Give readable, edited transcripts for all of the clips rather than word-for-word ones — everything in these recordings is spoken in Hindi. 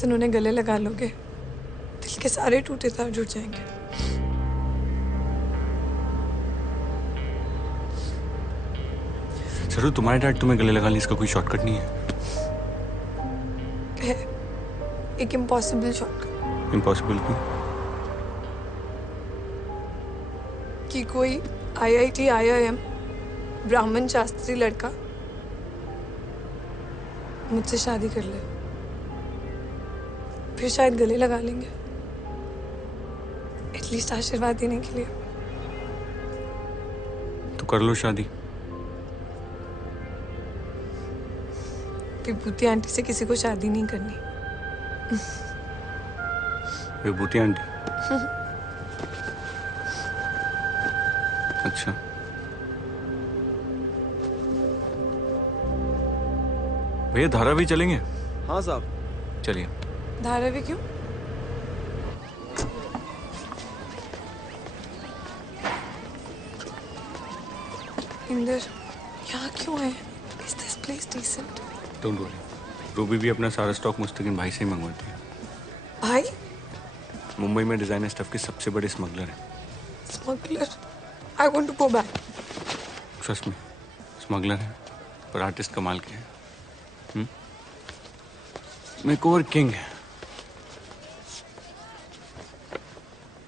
दिन उन्हें गले लगा लोगे, दिल के सारे टूटे तार जुड़ जाएंगे। सर तुम्हारे डैड तुम्हें गले लगा ली, इसका कोई शॉर्टकट नहीं है एक इम्पॉसिबल शॉर्टकट। इम्पॉसिबल क्यों? कि कोई IIT IIM ब्राह्मण शास्त्री लड़का मुझसे शादी कर ले, फिर शायद गले लगा लेंगे, एटलीस्ट आशीर्वाद देने के लिए। तो कर लो शादी। विभूति आंटी से किसी को शादी नहीं करनी। विभूति आंटी? अच्छा, भैया धारावी चलेंगे? हाँ साहब, चलिए। धारावी क्यों? इंदर, यहाँ क्यों है? Is this place decent? Don't worry, Ruby भी अपना सारा स्टॉक मुस्तकिन भाई से ही मंगवाती है। भाई? मुंबई में डिजाइनर स्टफ के सबसे बड़े स्मगलर हैं। Smuggler? I want to go back. Trust me, smuggler हैं पर आर्टिस्ट कमाल के हैं। मेकओवर किंग है।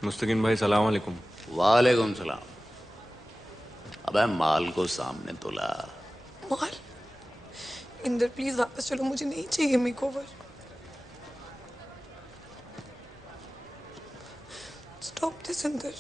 मुस्तकिन भाई सलाम अलैकुम। वालेकुम सलाम। अबे माल को सामने तोला। माल? इंदर प्लीज वापस चलो, मुझे नहीं चाहिए मेकओवर। Stop this Inder.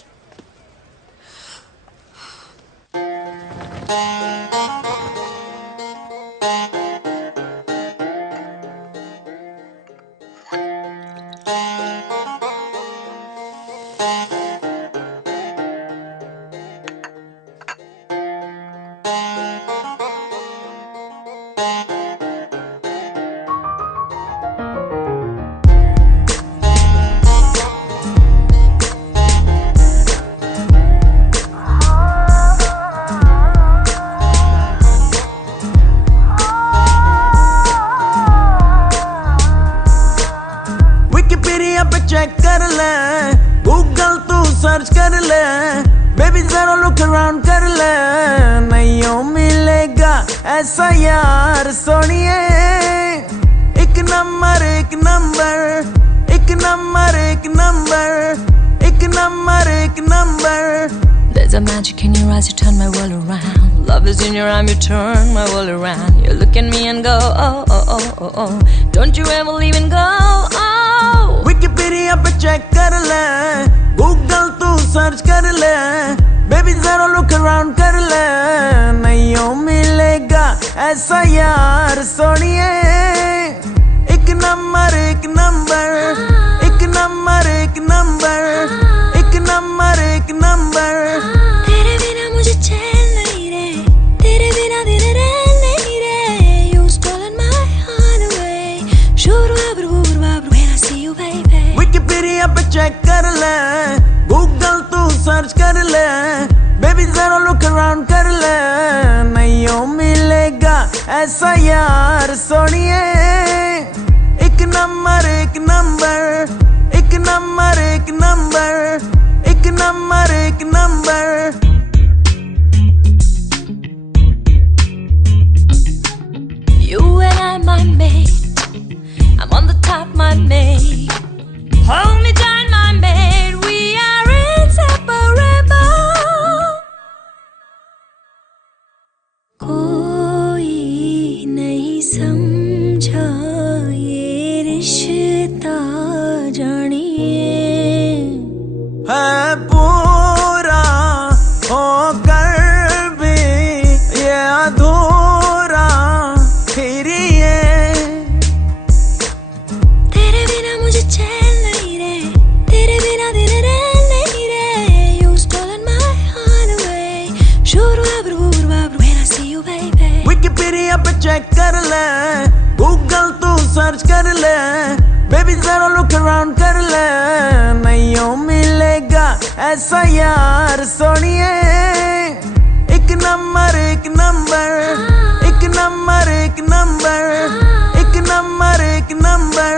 चेक कर ले, गूगल तू सर्च कर ले, बेबी जरा लुक अराउंड कर ले, नहीं मिलेगा ऐसा यार सोनिए। एक नंबर एक नंबर, एक नंबर एक नंबर, एक नंबर एक number. There's a magic in your eyes, you turn my world around. Love is in your arm, you turn my world around. You look at me and go, oh, oh, oh, oh, oh. Don't you ever leave and go, oh. Wikipedia पे चेक कर ले, गूगल तू सर्च कर ले, बेबी जरा लुक अराउंड कर ले, नहीं मिलेगा ऐसा यार सोनिए। एक नंबर एक नंबर, एक नंबर एक नंबर, एक नंबर एक नंबर। तेरे बिना मुझे चैन नहीं रे, तेरे बिना दिन रैन नहीं रे। You stolen my heart away. Shuru abru abru when I see you baby. Wikipedia पे चेक कर ले, गूगल तू सर्च कर ले, बेबी जरा लुक अराउंड कर ले, नहीं मिलेगा ऐसा यार सोनिए। एक नंबर एक नंबर, एक नंबर एक नंबर, एक नंबर एक number. You and I, my mate. I'm on the top, my mate. Hold me tight, my mate. We are inseparable. कोई नहीं समझा ये रिश्ता जानिए। है पूरा होकर भी ये अधूरा फिर ये। तेरे बिना मुझे चैन नहीं रे, तेरे बिना दिन रैन नहीं रे। You stolen my heart away. Shuru abru abru when I see you baby. Wikipedia पे चेक कर ले, गूगल तू सर्च कर ले, बेबी जरा लुक अराउंड कर ले, नहीं मिलेगा ऐसा यार सोनिए। एक नंबर एक नंबर, एक नंबर एक नंबर, एक नंबर एक नंबर,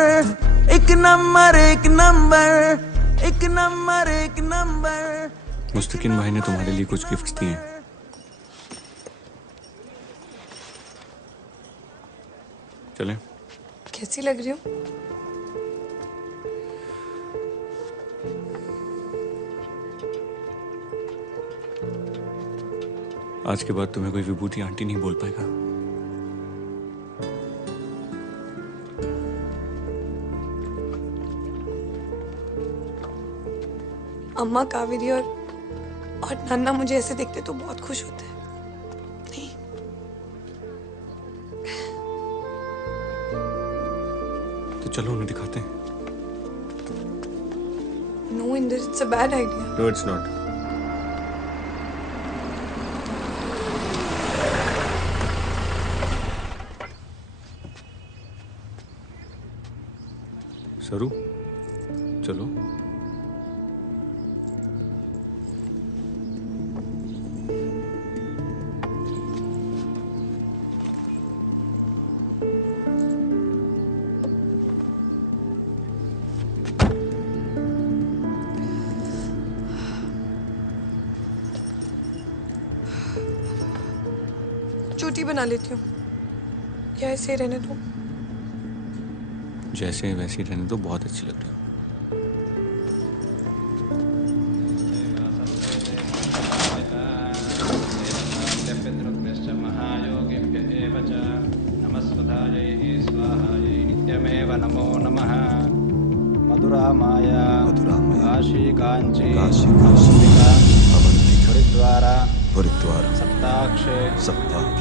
नंबर एक नंबर एक नंबर एक नंबर। मुस्तकिन भाई ने तुम्हारे लिए कुछ गिफ्ट्स दिए हैं। चलें? कैसी लग रही हो? आज के बाद तुम्हें कोई विभूति आंटी नहीं बोल पाएगा। अम्मा, कावेरी और नाना मुझे ऐसे देखते तो बहुत खुश होते हैं। नहीं, तो चलो उन्हें दिखाते हैं। No Inder, it's a bad idea. No it's not. Saru, चलो। चोटी बना लेती हूँ या ऐसे ही रहने दो? जैसे वैसे ही रहने तो बहुत अच्छी लग रही हो। नमो नमः। मधुरा माया काशी कांची हरिद्वार सप्ताक्षे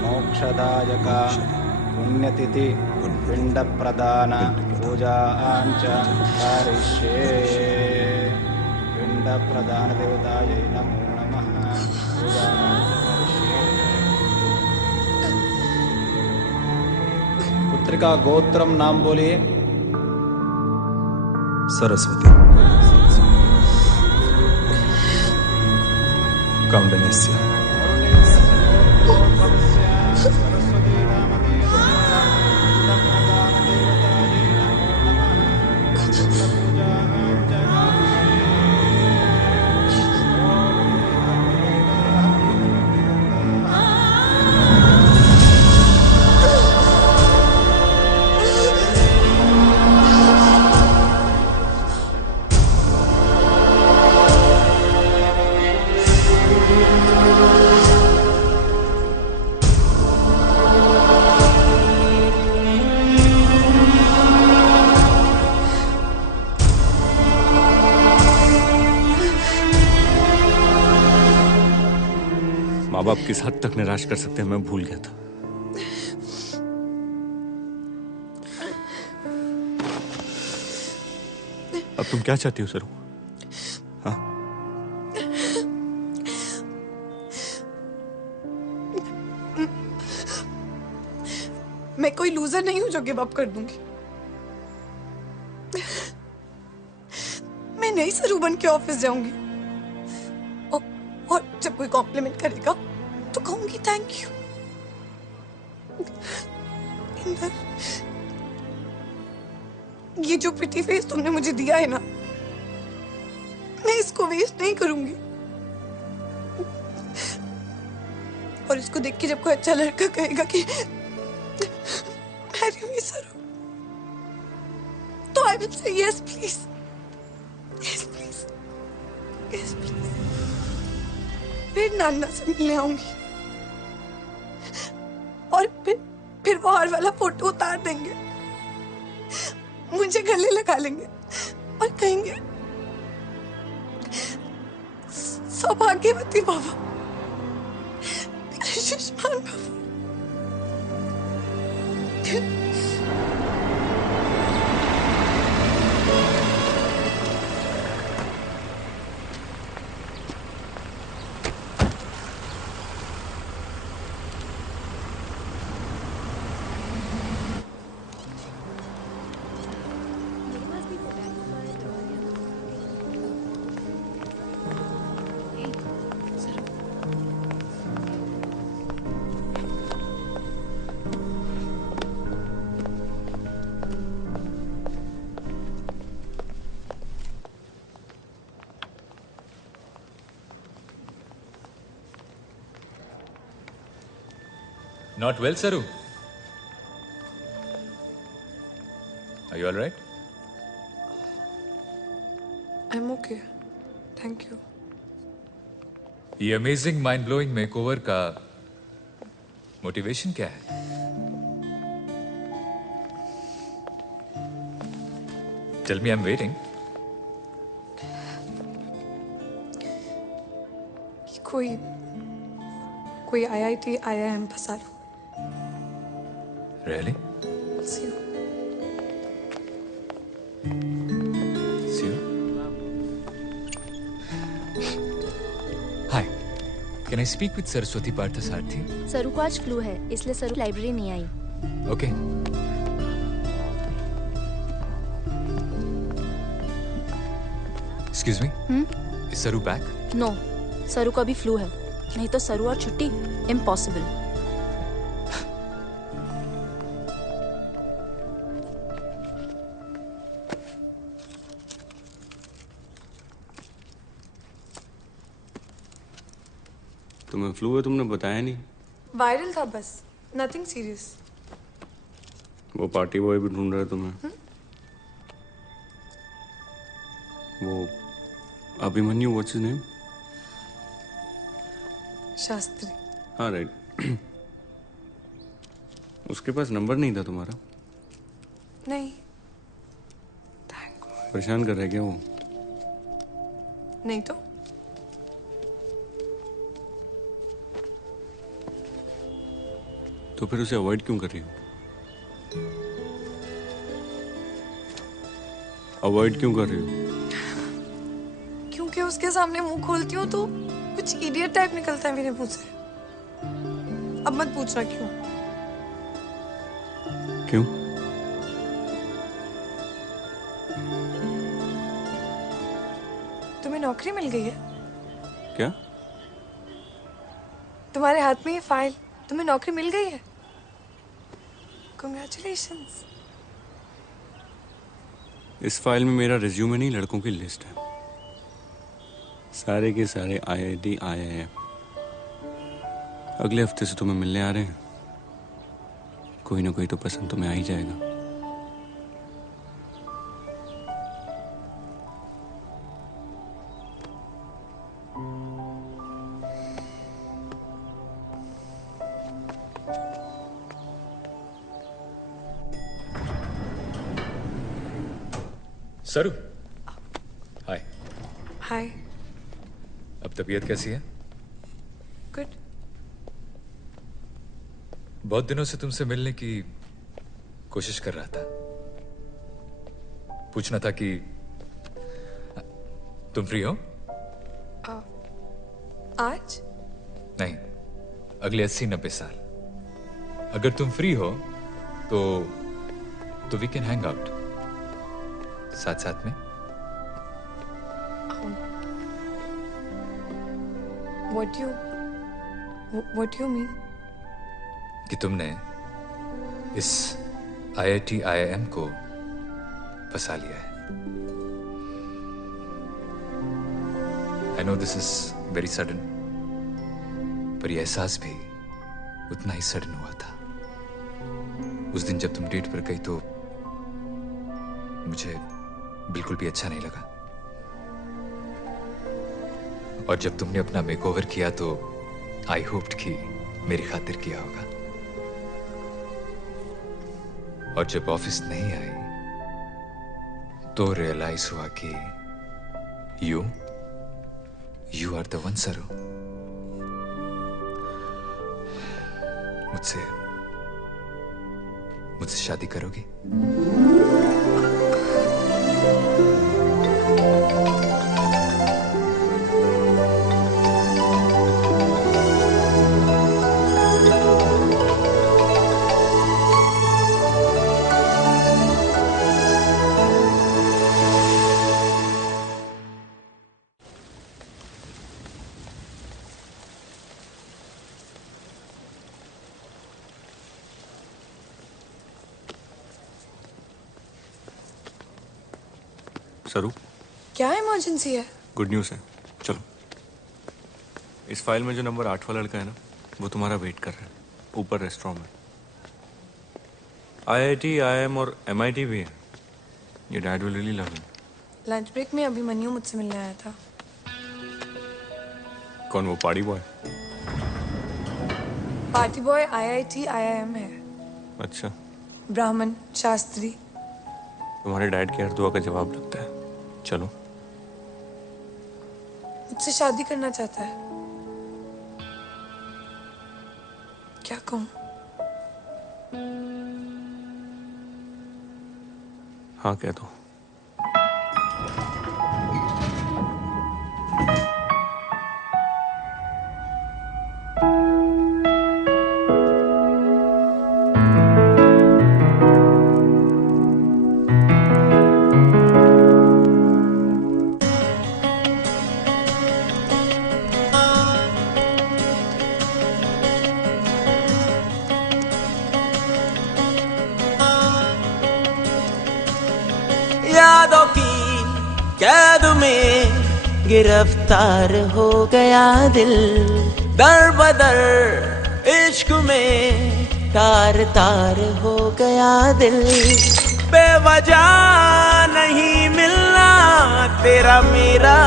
मोक्षदायका पुण्यतिथि पिंड प्रदान पूजा आंच करिष्ये। पिंड प्रदान देवतायै नमो नमः। पूजा पुत्री का गोत्रम नाम बोलिए। सरस्वती। कौंडन्यस्य। माँ बाप किस हद तक निराश कर सकते हैं मैं भूल गया था। अब तुम क्या चाहती हो सरू? हाँ? मैं कोई लूजर नहीं हूं जो गिव अप कर दूंगी। मैं नई सरू बन के ऑफिस जाऊंगी और जब कोई कॉम्प्लीमेंट करेगा तो कहूंगी थैंक यू। इंदर, ये जो प्रिटी फेस तुमने मुझे दिया है ना, मैं इसको वेस्ट नहीं करूंगी। और इसको देख के जब कोई अच्छा लड़का कहेगा कि मैरी मी सरू, तो I will say yes please, yes please, yes please. फिर नाना से मिलने आऊंगी और फिर वो हार वाला फोटो उतार देंगे, मुझे गले लगा लेंगे और कहेंगे सौभाग्यवती बाबा, आयुष्मान बाबा। Not well, Saru. Are you all right? I'm okay. Thank you. ये अमेजिंग माइंड ब्लोइंग मेकओवर का मोटिवेशन क्या है? Tell me, I'm waiting. कोई IIT IIM फंसा लो। Really? See you. See you. Hi. Can I speak with Saraswati Parthasarthi? सरू को आज फ्लू है इसलिए सरू लाइब्रेरी नहीं आई। Okay. Excuse me? Is Saru back? No Saru को अभी फ्लू है नहीं तो सरू और छुट्टी इम्पॉसिबल। तुम्हें फ्लू है, तुमने बताया नहीं। वायरल था बस, नथिंग सीरियस। वो पार्टी बॉय भी ढूंढ रहा है तुम्हें। वो Abhimanyu, what's his name? Shastri. हाँ राइट। उसके पास नंबर नहीं था तुम्हारा? नहीं। परेशान कर रहा है क्या वो? नहीं तो फिर उसे अवॉइड क्यों कर रही हो? अवॉइड क्यों कर रही हो? क्योंकि उसके सामने मुंह खोलती हूँ तो कुछ इडियट टाइप निकलता है मेरे मुंह से। अब मत पूछना क्यों। क्यों? तुम्हें नौकरी मिल गई है? क्या? तुम्हारे हाथ में ये फाइल, तुम्हें नौकरी मिल गई है। Congratulations. इस फाइल में मेरा रिज्यूमे नहीं, लड़कों की लिस्ट है। सारे के सारे IIT IIM। अगले हफ्ते से तुम्हें मिलने आ रहे हैं। कोई ना कोई तो पसंद तुम्हें आ ही जाएगा। सरू, हाय। हाय। अब तबीयत कैसी है? गुड। बहुत दिनों से तुमसे मिलने की कोशिश कर रहा था। पूछना था कि तुम फ्री हो? आज? नहीं, अगले 80-90 साल। अगर तुम फ्री हो तो वी कैन हैंग आउट साथ साथ में। What do you mean? कि तुमने इस IIT IIM को फंसा लिया है। I know this is very sudden, पर यह एहसास भी उतना ही सडन हुआ था। उस दिन जब तुम डेट पर गई तो मुझे बिल्कुल भी अच्छा नहीं लगा, और जब तुमने अपना मेकओवर किया तो आई होप्ड कि मेरी खातिर किया होगा, और जब ऑफिस नहीं आई तो रियलाइज हुआ कि यू आर द वन। सरू, मुझसे शादी करोगी? सरू, क्या इमरजेंसी है? गुड न्यूज़ है, चलो। इस फाइल में जो नंबर 8 वाला लड़का है ना, वो तुम्हारा वेट कर रहा है। ऊपर रेस्टोरेंट में। IIT, IIM और MIT भी है। ये dad will really love him. Lunch break में अभिमन्यु मुझसे मिलने आया था। कौन, वो party boy? Party boy IIT, IIM है। अच्छा, ब्राह्मण, शास्त्री। तुम्हारे डैड की हर दुआ का जवाब लगता है। चलो। मुझसे शादी करना चाहता है। क्या कहूँ? हाँ कह दो। यादों की कैद में गिरफ्तार हो गया दिल, दर बदर इश्क में तार तार हो गया दिल। बेवजह नहीं मिलना तेरा मेरा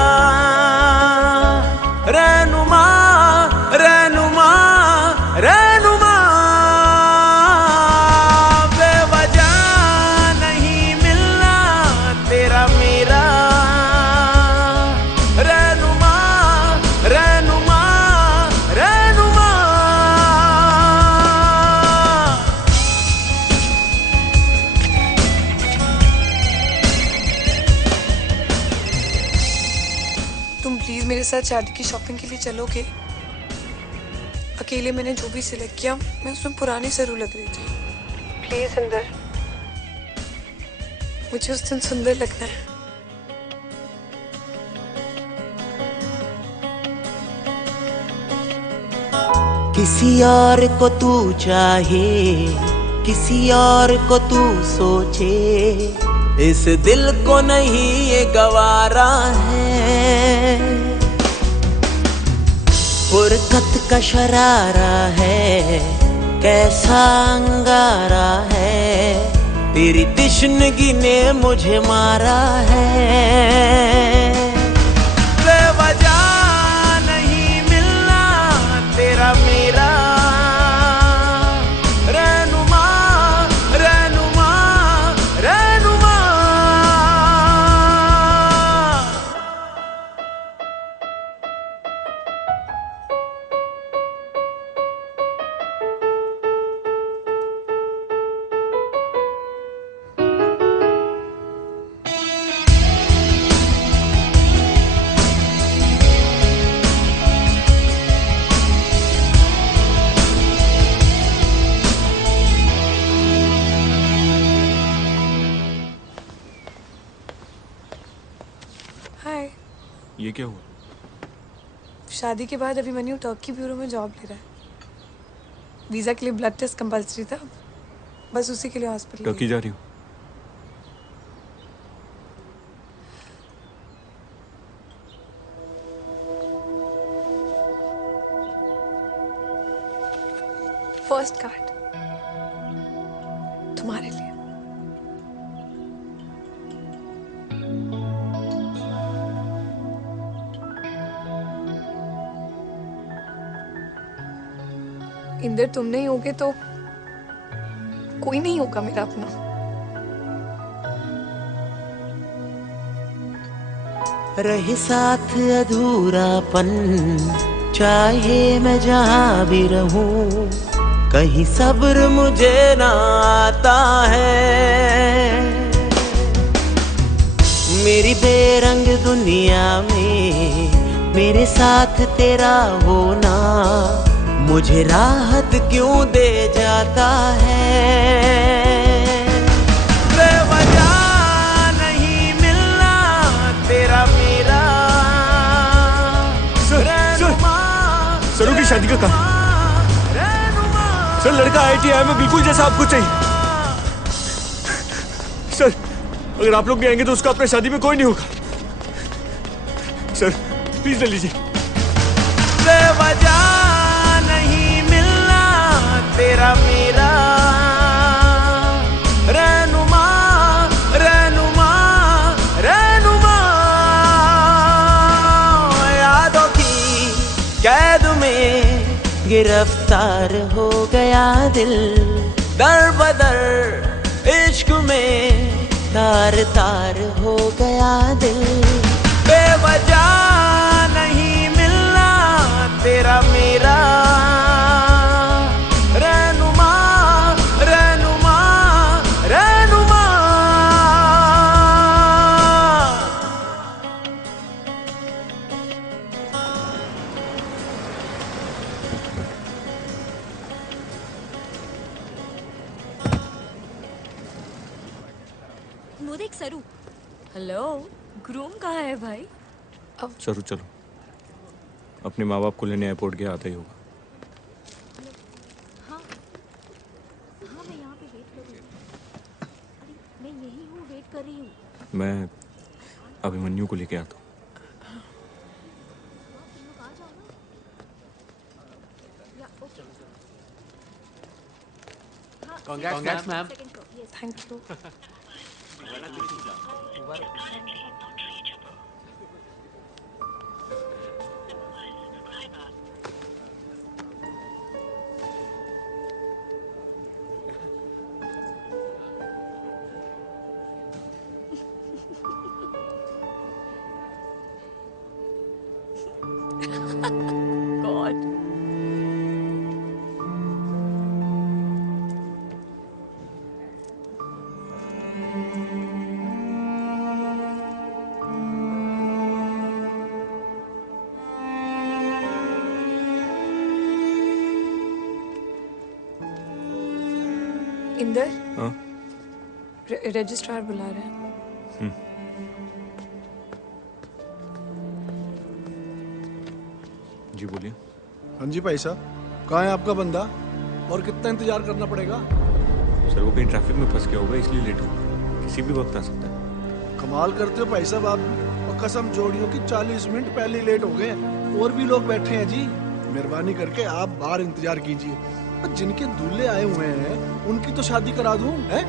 रहनुमा रहनुमा रहनुमा। बेवजह नहीं मिलना तेरा मेरा रहनुमा रहनुमा रहनुमा। तुम प्लीज मेरे साथ शादी की शॉपिंग के लिए चलोगे? अकेले मैंने जो भी सिलेक्ट किया मैं उसमें पुरानी जरूर लग रही थी। प्लीज अंदर, मुझे उस दिन सुंदर लगना है। किसी और को तू चाहे, किसी और को तू सोचे, इस दिल को नहीं ये गवारा है। फुरकत का शरारा है, कैसा अंगारा है, तेरी तिश्नगी ने मुझे मारा है। बेवजह नहीं मिलना तेरा मेरा रहनुमा रहनुमा रहनुमा। हाय। ये क्या हुआ? शादी के बाद अभिमन्यु टर्की ब्यूरो में जॉब ले रहा है। वीजा के लिए ब्लड टेस्ट कंपलसरी था, बस उसी के लिए हॉस्पिटल टर्की जा रही हूँ। फर्स्ट कार्ड तुम्हारे लिए। इंदर तुम नहीं होगे तो कोई नहीं होगा मेरा अपना। रहे साथ अधूरापन, चाहे मैं जहाँ भी रहूं, कहीं सब्र मुझे ना आता है। मेरी बेरंग दुनिया में मेरे साथ तेरा होना मुझे राहत क्यों दे जाता है। बेवजह नहीं मिलना तेरा मेरा सरू की शादी का काम। सर, लड़का IIT IIM में बिल्कुल जैसा आपको चाहिए। सर, अगर आप लोग नहीं आएंगे तो उसका अपने शादी में कोई नहीं होगा। सर प्लीज ले लीजिए। बेवजह नहीं मिलना गिरफ्तार हो गया दिल, दर बदर इश्क में तार तार हो गया दिल। बेवजह नहीं मिलना तेरा मेरा रहनुमा रहनुमा रहनुमा। वो देख सरू। हेलो, ग्रूम कहाँ है भाई? सरू चलो, अपने माँ बाप को लेने एयरपोर्ट गया, आता ही होगा। हाँ मैं यहाँ पे वेट कर रही हूँ। अरे मैं यही हूँ, वेट कर रही हूँ। मैं अभिमन्यु को लेके आता हूँ। तुम लोग आ जाओ ना। या okay. Congrats, ma'am. Second floor, yes. Thank you. God. Inder, हाँ रजिस्ट्रार बुला रहे हैं। जी बोलिए। हाँ जी भाई साहब, कहाँ है आपका बंदा और कितना इंतजार करना पड़ेगा? सर वो कहीं ट्रैफिक में फंस गया होगा, इसलिए लेट हो गया। किसी भी वक्त आ सकता है। कमाल करते हो भाई साहब आप भी। और कसम जोड़ियो कि 40 मिनट पहले लेट हो गए, और भी लोग बैठे हैं जी। मेहरबानी करके आप बाहर इंतजार कीजिए। और जिनके दूल्हे आए हुए हैं उनकी तो शादी करा दूं, हैं?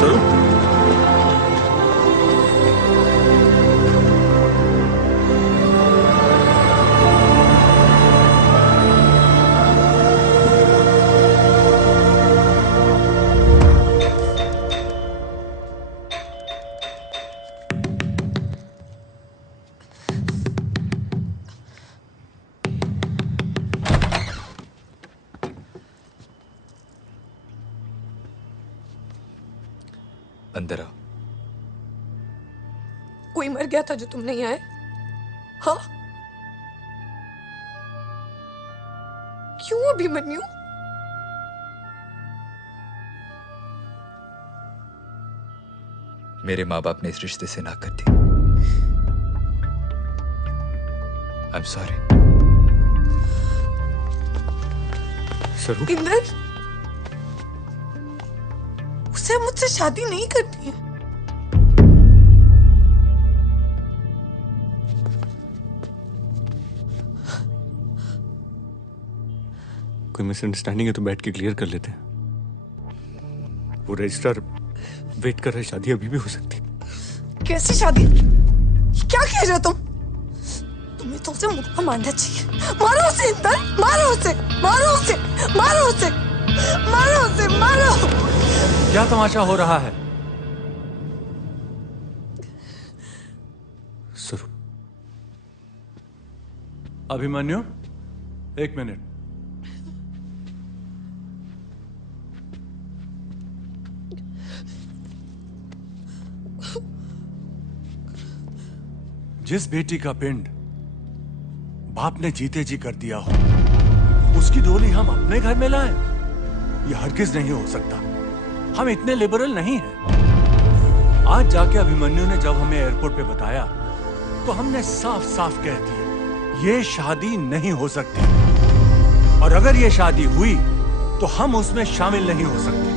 सरू अंदर आओ। कोई मर गया था जो तुम नहीं आए? हाँ, क्यों अभिमन्यु? मेरे माँ बाप ने इस रिश्ते से ना कर दी। I am sorry. सरू इंदर, उसे मुझसे शादी नहीं करनी है। कोई मिसअंडरस्टैंडिंग है तो बैठ के क्लियर कर लेते हैं। वो रजिस्ट्रार वेट कर रहे, शादी अभी भी हो सकती है। कैसी शादी? क्या कह रहे हो तुम? तुम्हें तो उसे मुक्का मारना चाहिए। मारो उसे इंदर, मारो उसे, मारो उसे, मारो उसे, मारो उसे, मारो। क्या तमाशा हो रहा है? सरू अभिमन्यु, एक मिनट। जिस बेटी का पिंड बाप ने जीते जी कर दिया हो, उसकी डोली हम अपने घर में लाएं? यह हरगिज नहीं हो सकता। हम इतने लिबरल नहीं हैं। आज जाके अभिमन्यु ने जब हमें एयरपोर्ट पे बताया तो हमने साफ साफ कह दिया, ये शादी नहीं हो सकती, और अगर ये शादी हुई तो हम उसमें शामिल नहीं हो सकते।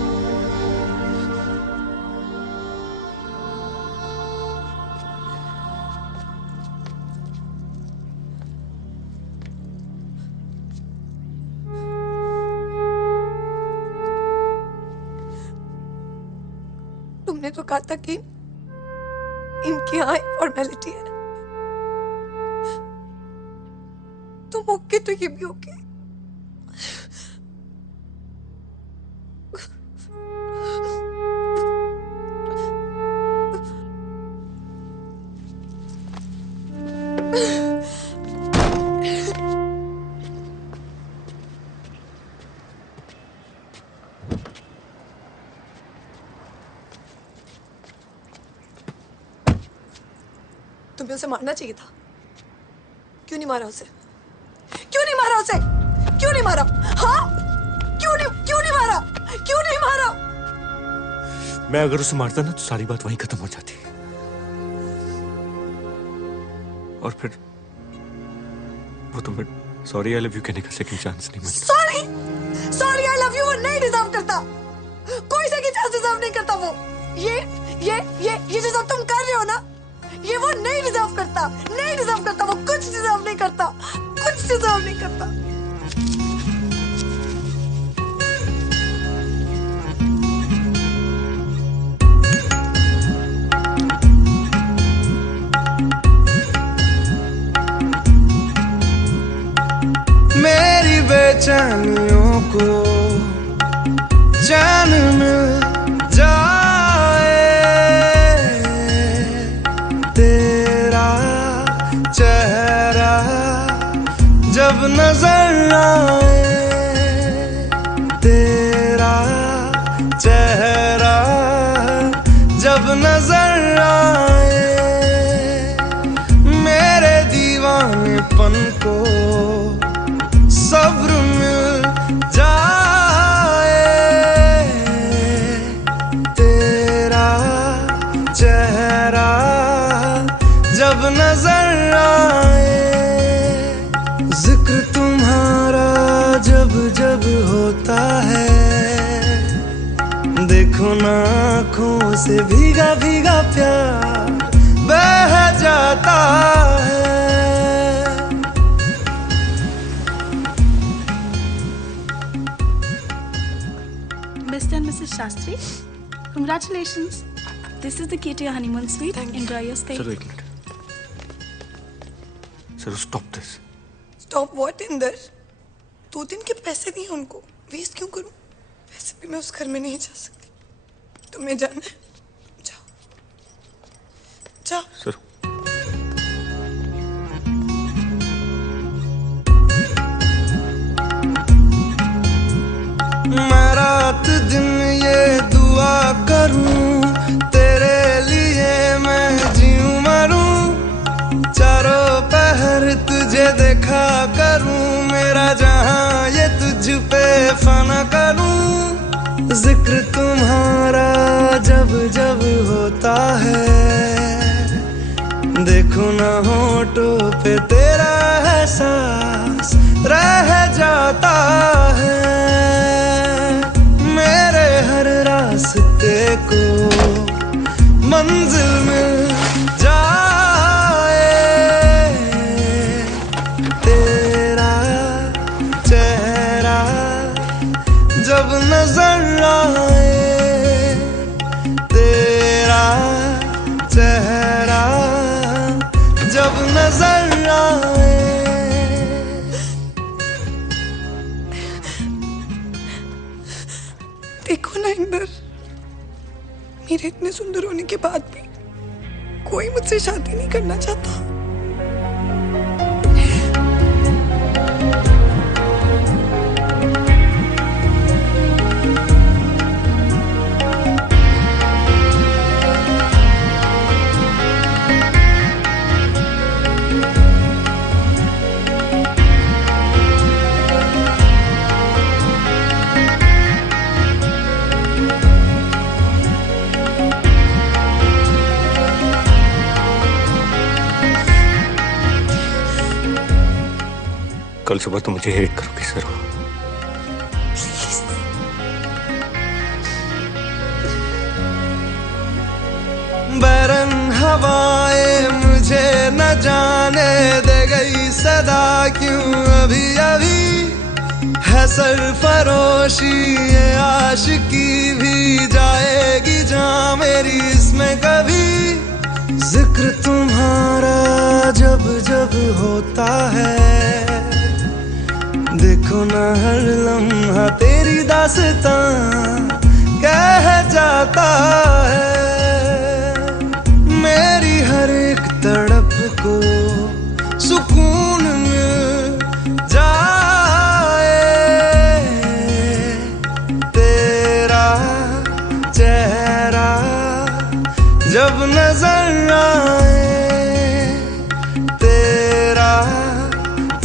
तुमने तो कहा था कि इनकी यहाँ एक फॉर्मेलिटी है, तुम ओके तो ये भी ओके। तुम्हें उसे मारना चाहिए था। क्यों नहीं मारा उसे? क्यों नहीं मारा उसे? क्यों नहीं मारा? हाँ? क्यों नहीं मारा? क्यों नहीं मारा? मैं अगर उसे मारता ना तो सारी बात वहीं खत्म हो जाती। और फिर वो तुम्हें सॉरी आई लव यू कहने का सेकंड चांस नहीं मिलता। सॉरी आई लव यू वो नहीं डिजर्व करता। कोई सेकंड चांस डिजर्व नहीं करता वो। ये डिजर्व तुम कर रहे हो ना, ये वो नहीं डिजर्व करता। नहीं डिजर्व करता वो, कुछ डिजर्व नहीं करता, कुछ डिजर्व नहीं करता। मेरी बेचैनियों को चैन मिल जाए, तेरा चेहरा जब नजर आए, तेरा चेहरा जब नजर आए, मेरे दीवानेपन को सब्र मिल जाए, तेरा चेहरा जब नजर आए, जिक्र तुम्हारा जब जब होता है, देखो ना आँखों से भीगा भीगा प्यार बह जाता है। Mr. and Mrs. Shastri, congratulations. This is the key to your honeymoon suite. Enjoy your stay. Sir एक मिनट। Sir stop this. Stop what Inder? 2 दिन के पैसे दिए उनको, वेस्ट क्यों करूं? वैसे भी मैं उस घर में नहीं जा सकती। तुम्हें जाना है, जाओ जाओ। सर मैं रात दिन ये दुआ करूं, तेरे लिए मैं जीऊं मरूं, चारों पहर तुझे देखा करूं, मेरा जहां ये तुझ पे फना करूं, जिक्र तुम्हारा जब जब होता है, देखो ना होठों पे तेरा एहसास रह जाता है, मेरे हर रास्ते को मंजिल मिल जाए, तेरा चेहरा जब नजर आए, तेरा चेहरा जब नजर आए। देखो ना इंदर, मेरे इतने सुंदर होने के बाद भी कोई मुझसे शादी नहीं करना चाहता। कल सुबह तो मुझे हेट करोगे सर। बैरन हवाएं मुझे न जाने दे गई सदा क्यों अभी अभी, है सरफरोशी ये आशिकी भी जाएगी जहाँ मेरी मेरी इसमें कभी जिक्र तुम्हारा जब जब होता है, देखो ना हर लम्हा तेरी दास्तां कह जाता है। मेरी हर एक तड़प को सुकून मिल जाए, तेरा चेहरा जब नजर आए, तेरा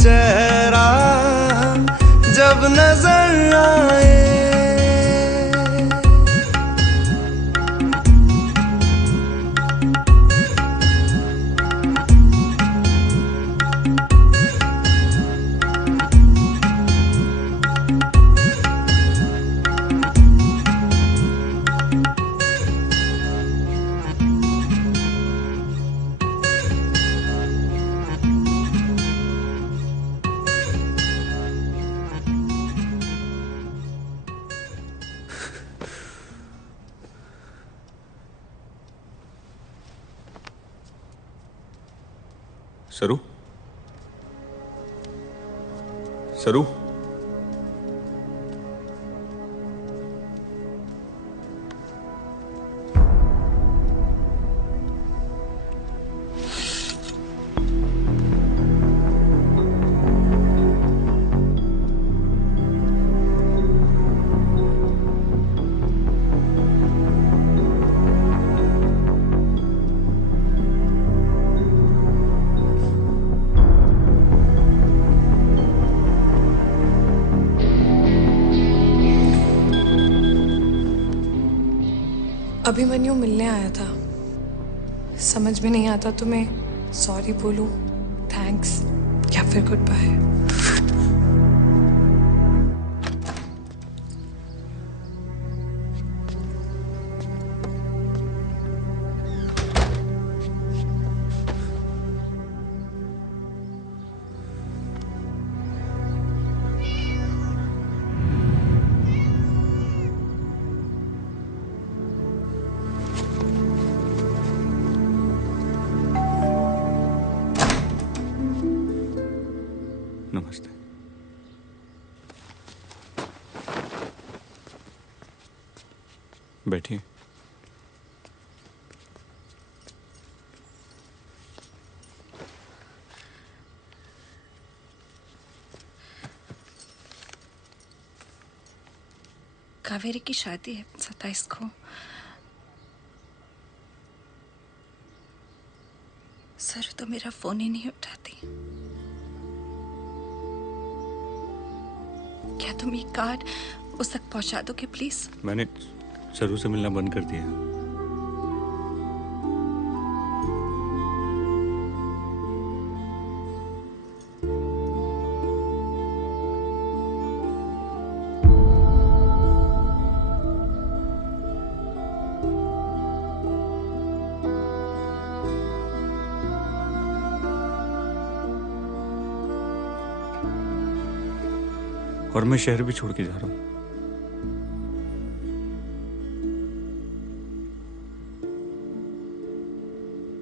चेहरा जब नजर आए। सरू, सरू, अभिमन्यु मिलने आया था। समझ में नहीं आता तुम्हें सॉरी बोलूं, थैंक्स या फिर गुड बाय। नमस्ते। बैठिए। कावेरी की शादी है 27 को। सर तो मेरा फोन ही नहीं उठाती। क्या तुम ये कार्ड उस तक पहुंचा दोगे प्लीज? मैंने सरू से मिलना बंद कर दिया। और मैं शहर भी छोड़ के जा रहा हूं।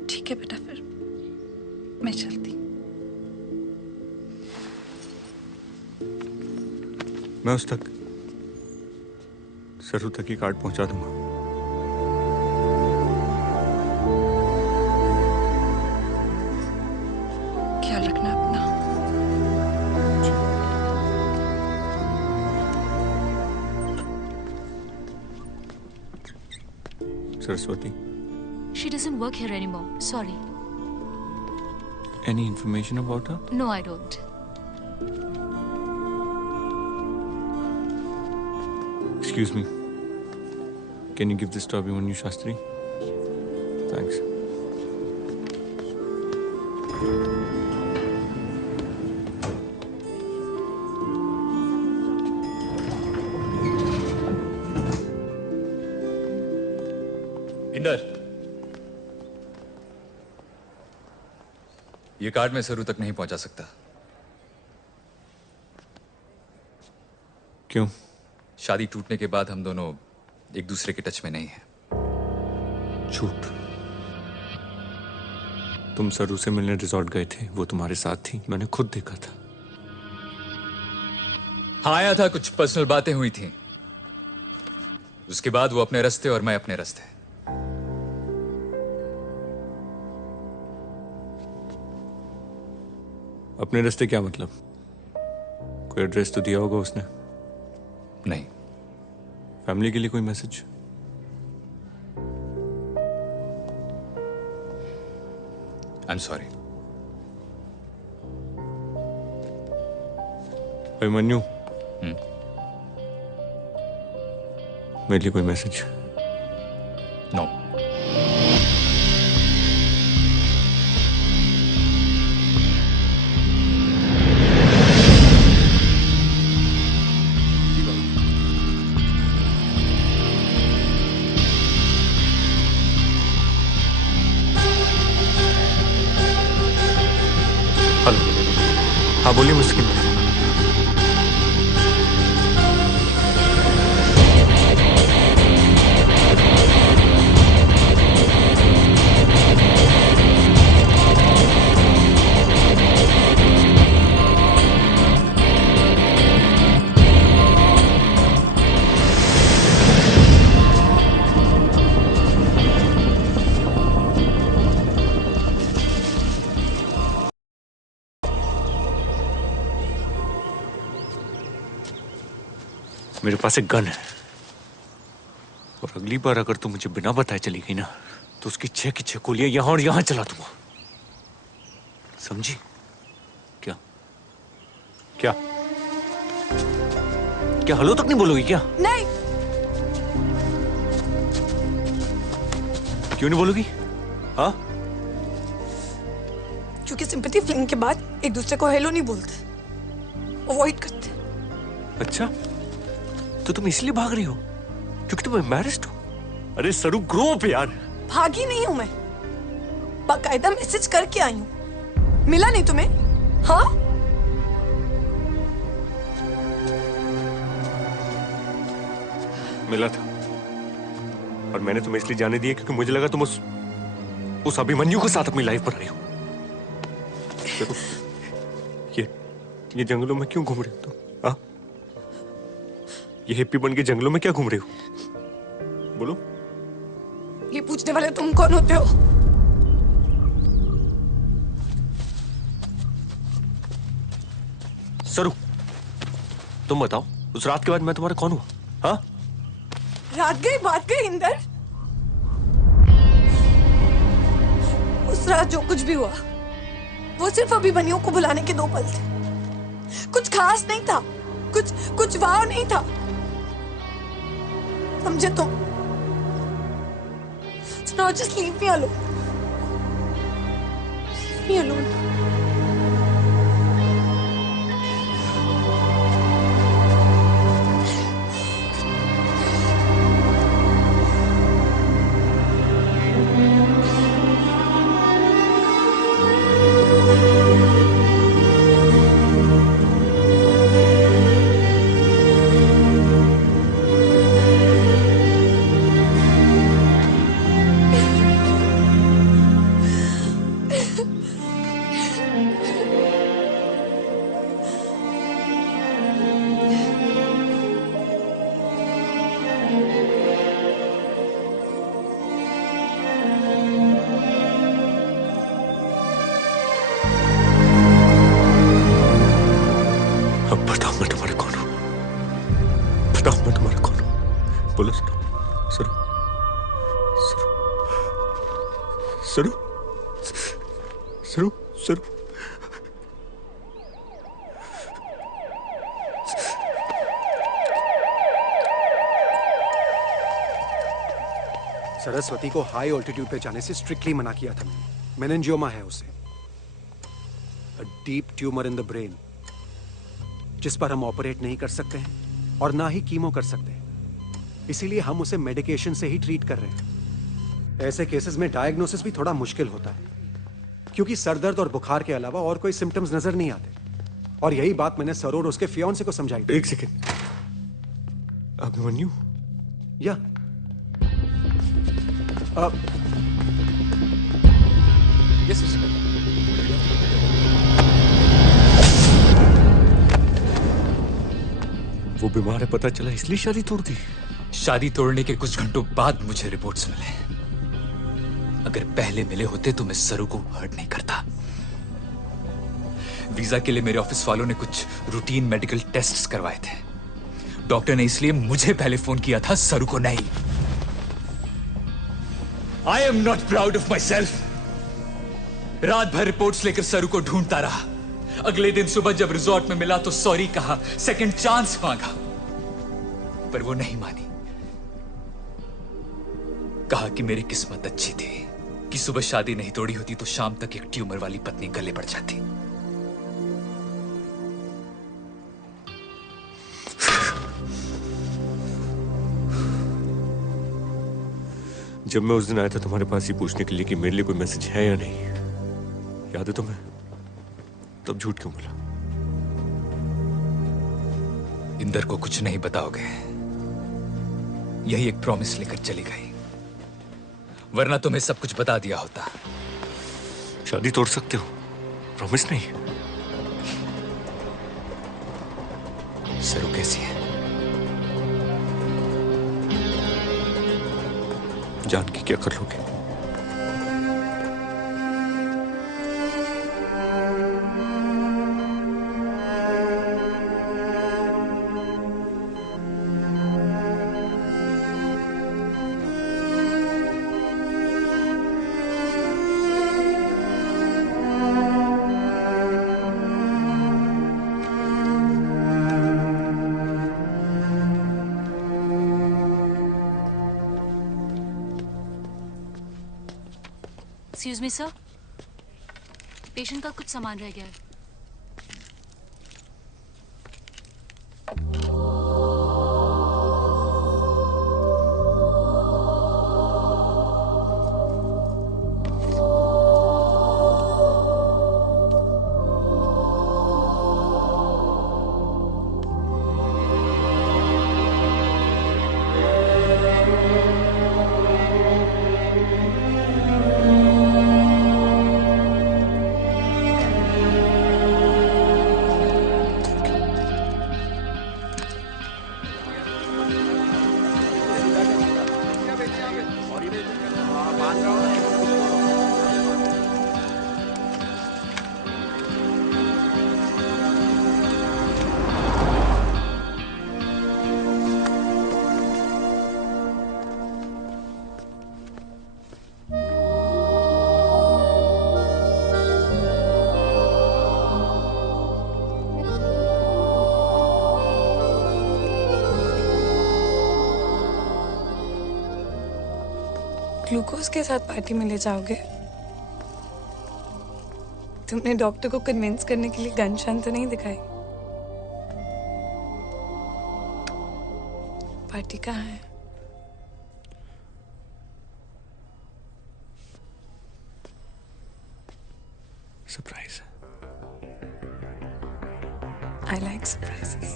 ठीक है बेटा, फिर मैं चलती। मैं उस तक सरू तक ही कार्ड पहुंचा दूंगा। ख्याल रखना अपना। Saraswati, She doesn't work here anymore. Sorry. any information about her? No, I don't. Excuse me. Can you give this to Abhimanyu Shastri? Thanks. Inder, ये कार्ड मैं सरू तक नहीं पहुंचा सकता। क्यों? शादी टूटने के बाद हम दोनों एक दूसरे के टच में नहीं हैं। झूठ। तुम सरू से मिलने रिजॉर्ट गए थे, वो तुम्हारे साथ थी, मैंने खुद देखा था। हाँ आया था, कुछ पर्सनल बातें हुई थी। उसके बाद वो अपने रास्ते और मैं अपने रास्ते। अपने रास्ते क्या मतलब? कोई एड्रेस तो दिया होगा उसने? नहीं। फैमिली के लिए कोई message? I am sorry. Abhimanyu, मेरे लिए कोई मैसेज? नो। हेलो, हाँ बोलिए मुस्किन। मेरे पास एक गन है, और अगली बार अगर तू मुझे बिना बताए चली गई ना, तो उसकी 6 की 6 गोलियां यहां और यहां चला दूंगा, समझी? क्या क्या क्या हेलो तक नहीं बोलोगी क्या? नहीं। क्यों नहीं बोलोगी? हाँ, क्योंकि सिंपैथी फिल्म के बाद एक दूसरे को हेलो नहीं बोलते, अवॉइड करते। अच्छा, तो तुम इसलिए भाग रही हो क्योंकि तुम एम्बैरेस्ड हो? अरे सरू, ग्रो अप यार। भागी नहीं हूं मैं, बाकायदा मैसेज करके आई हूं। मिला नहीं तुम्हें? हाँ, मिला था, और मैंने तुम्हें इसलिए जाने दिया क्योंकि मुझे लगा तुम उस अभिमन्यु के साथ अपनी लाइफ पर आई हो। ये जंगलों में क्यों घूम रही हो तुम? हाँ, ये हिप्पी बन के जंगलों में क्या घूम रही हो? बोलो। ये पूछने वाले तुम कौन होते हो? सरू, तुम बताओ, उस रात के बाद मैं तुम्हारा कौन हुआ? हाँ, रात गई बात गई इंदर। उस रात जो कुछ भी हुआ वो सिर्फ अभिमन्यु को बुलाने के 2 पल थे। कुछ खास नहीं था, कुछ वाव नहीं था, समझे तुम? So now just leave me alone. Leave me alone. बोलो सरू, सरू, सरू, सरू, सरू, सरू। सरस्वती को हाई ऑल्टीट्यूड पे जाने से स्ट्रिक्टली मना किया था मैंने। मेनिंजियोमा है उसे, a deep tumour in the brain, जिस पर हम ऑपरेट नहीं कर सकते हैं और ना ही कीमो कर सकते हैं। इसीलिए हम उसे मेडिकेशन से ही ट्रीट कर रहे हैं। ऐसे केसेस में डायग्नोसिस भी थोड़ा मुश्किल होता है, क्योंकि सर दर्द और बुखार के अलावा और कोई सिम्टम्स नजर नहीं आते। और यही बात मैंने सर और उसके फियांसे को समझाई। एक सेकेंड, अभिमन्यु? या यस मिस्टर। वो बीमार है पता चला, इसलिए शादी तोड़ दी। शादी तोड़ने के कुछ घंटों बाद मुझे रिपोर्ट्स मिले। अगर पहले मिले होते तो मैं सरू को हर्ट नहीं करता। वीजा के लिए मेरे ऑफिस वालों ने कुछ रूटीन मेडिकल टेस्ट्स करवाए थे। डॉक्टर ने इसलिए मुझे पहले फोन किया था, सरू को नहीं। I am not proud of my self. रात भर रिपोर्ट्स लेकर सरू को ढूंढता रहा। अगले दिन सुबह जब रिजॉर्ट में मिला तो सॉरी कहा, सेकंड चांस मांगा, पर वो नहीं मानी। कहा कि मेरी किस्मत अच्छी थी कि सुबह शादी नहीं तोड़ी होती तो शाम तक एक ट्यूमर वाली पत्नी गले पड़ जाती। जब मैं उस दिन आया था तुम्हारे पास ही पूछने के लिए कि मेरे लिए कोई मैसेज है या नहीं, याद है तुम्हें? तब झूठ क्यों बोला? इंदर को कुछ नहीं बताओगे, यही एक प्रॉमिस लेकर चली गई, वरना तुम्हें सब कुछ बता दिया होता। शादी तोड़ सकते हो, प्रॉमिस नहीं। सरू कैसी है? जान के क्या कर लोगे? एक्सक्यूज मी सर, पेशेंट का कुछ सामान रह गया है। ग्लूकोज के साथ पार्टी में ले जाओगे? तुमने डॉक्टर को कन्विंस करने के लिए गन शान तो नहीं दिखाई? पार्टी कहाँ है? सरप्राइज। I like surprises.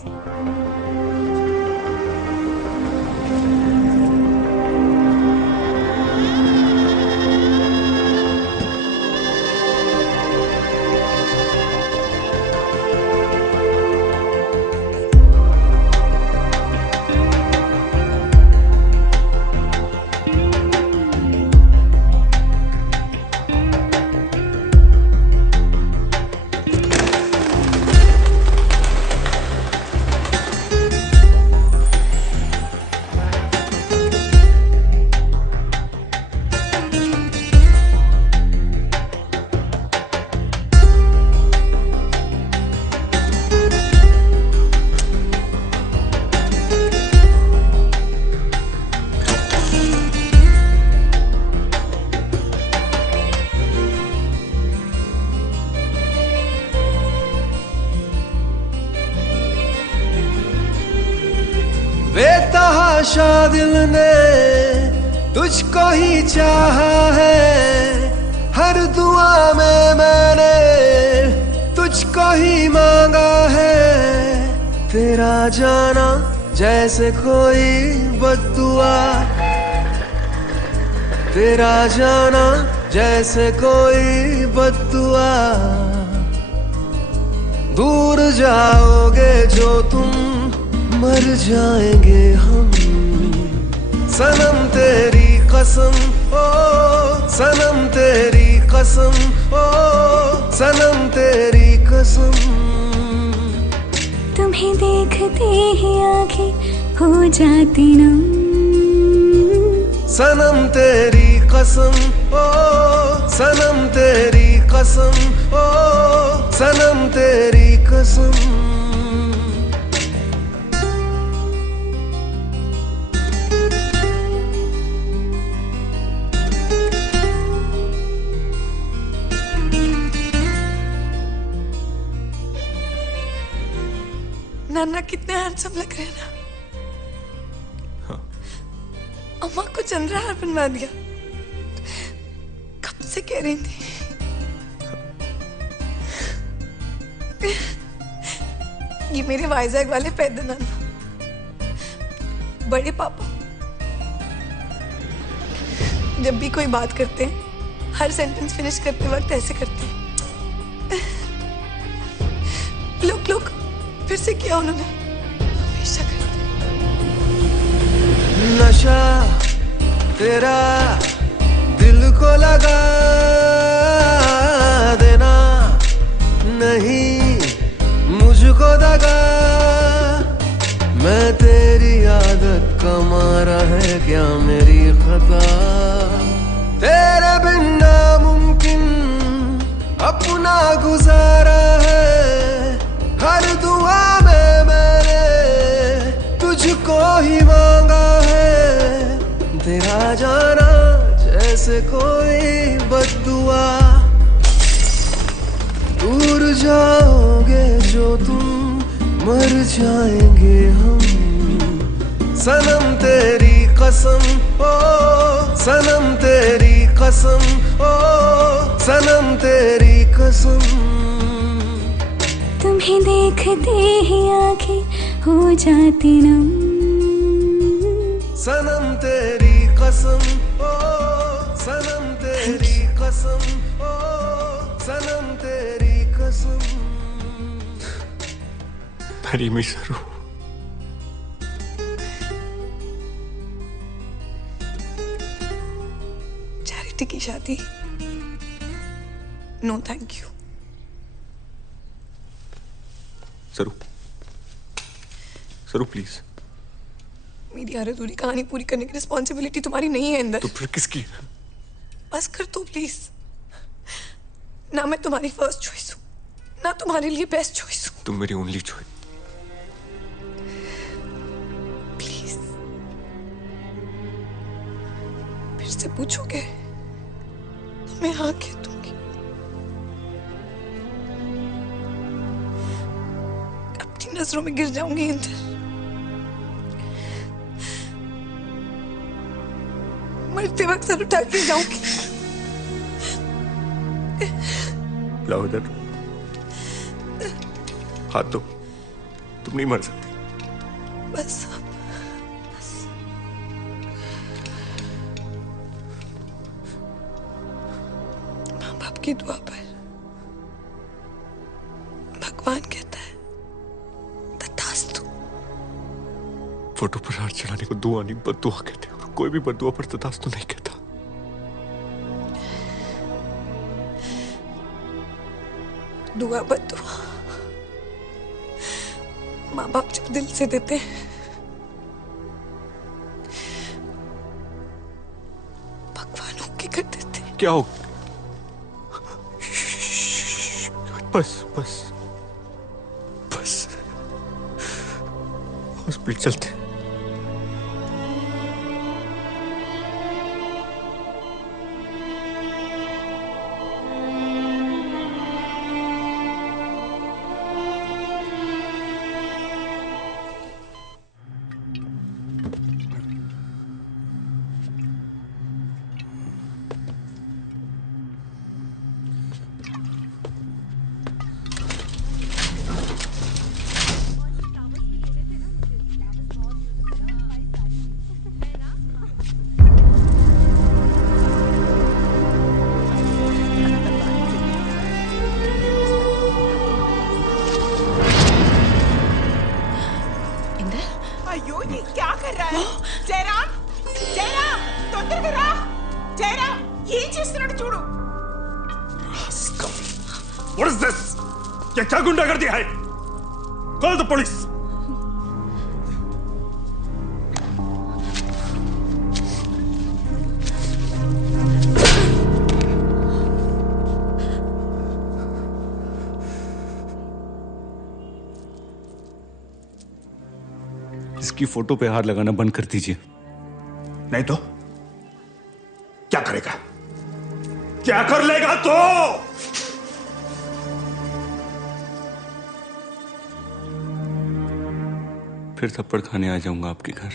बेतहाशा दिल ने तुझको ही चाहा है, हर दुआ में मैंने तुझको ही मांगा है। तेरा जाना जैसे कोई बद्दुआ, तेरा जाना जैसे कोई बद्दुआ, दूर जाओगे जो तुम मर जाएंगे हम। सनम तेरी कसम ओ सनम तेरी कसम ओ सनम तेरी कसम। तुम्हें देखते ही आंखें हो जाती नम। सनम तेरी कसम ओ सनम तेरी कसम ओ सनम तेरी कसम। नाना कितने हैंडसम लग रहे हैं ना। अम्मा को चंद्रहार बनवा दिया। कब से कह रही थी। ये मेरे वाइजैक वाले पैदल नाना, बड़े पापा जब भी कोई बात करते हैं हर सेंटेंस फिनिश करते वक्त ऐसे करते हैं। लुक लुक फिर से किया उन्होंने, हमेशा करते। नशा तेरा दिल को लगा देना, नहीं मुझको दगा। मैं तेरी आदत का मारा है क्या मेरी खता। तेरे बिन नामुमकिन अपना गुजारा है। हर दुआ में मैंने तुझको ही मांगा है। तेरा जाना जैसे कोई बद्दुआ, दूर जाओगे जो तुम मर जाएंगे हम। सनम तेरी कसम ओ सनम तेरी कसम ओ सनम तेरी कसम। तुम्हें देखते ही आंखें हो जाती नम। सनम तेरी कसम ओ सनम तेरी कसम ओ सनम तेरी कसम। मेरी मिसरू, चैरिटी की शादी, नो थैंक यू। सरू, सरू प्लीज। मेरी हर अधूरी कहानी पूरी करने की रिस्पॉन्सिबिलिटी तुम्हारी नहीं है अंदर। तो फिर किसकी? बस कर तू प्लीज। ना मैं तुम्हारी फर्स्ट चॉइस हूँ, ना तुम्हारे लिए बेस्ट चॉइस हूँ। तुम मेरी ओनली चॉइस। प्लीज फिर से पूछोगे तो मैं हाँ कह दूंगी। अपनी नजरों में गिर जाऊंगी अंदर। मरते वक्त सर उठा के जाऊंगी। लाओ इधर हाथ दो। तुम नहीं मर सकती। बस अब बस। माँ बाप की दुआ पर भगवान कहता है तथास्तु। फोटो पर हाथ चढ़ाने को दुआ नहीं बद्दुआ कहते हैं, और कोई भी बद्दुआ पर तथास्तु नहीं कहता। दुआ बद्दुआ माँ बाप जब दिल से देते हैं, भगवान होके कर देते हैं। क्या हो? बस बस बस, हॉस्पिटल चलते। జయరాం ఏం చేస్తున్నాడు చూడు. What is this? ये क्या गुंडागर्दी है? Call the police. इसकी फोटो पे हाथ लगाना बंद कर दीजिए। नहीं तो क्या करेगा? क्या कर लेगा तो? फिर थप्पड़ खाने आ जाऊंगा आपके घर।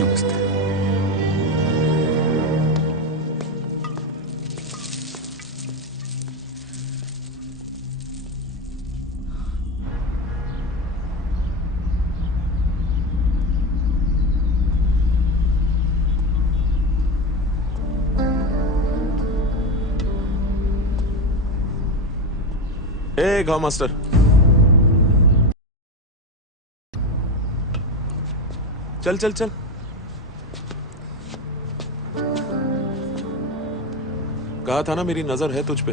नमस्ते। ए गांव मास्टर, चल चल चल। कहा था ना मेरी नजर है तुझ पे।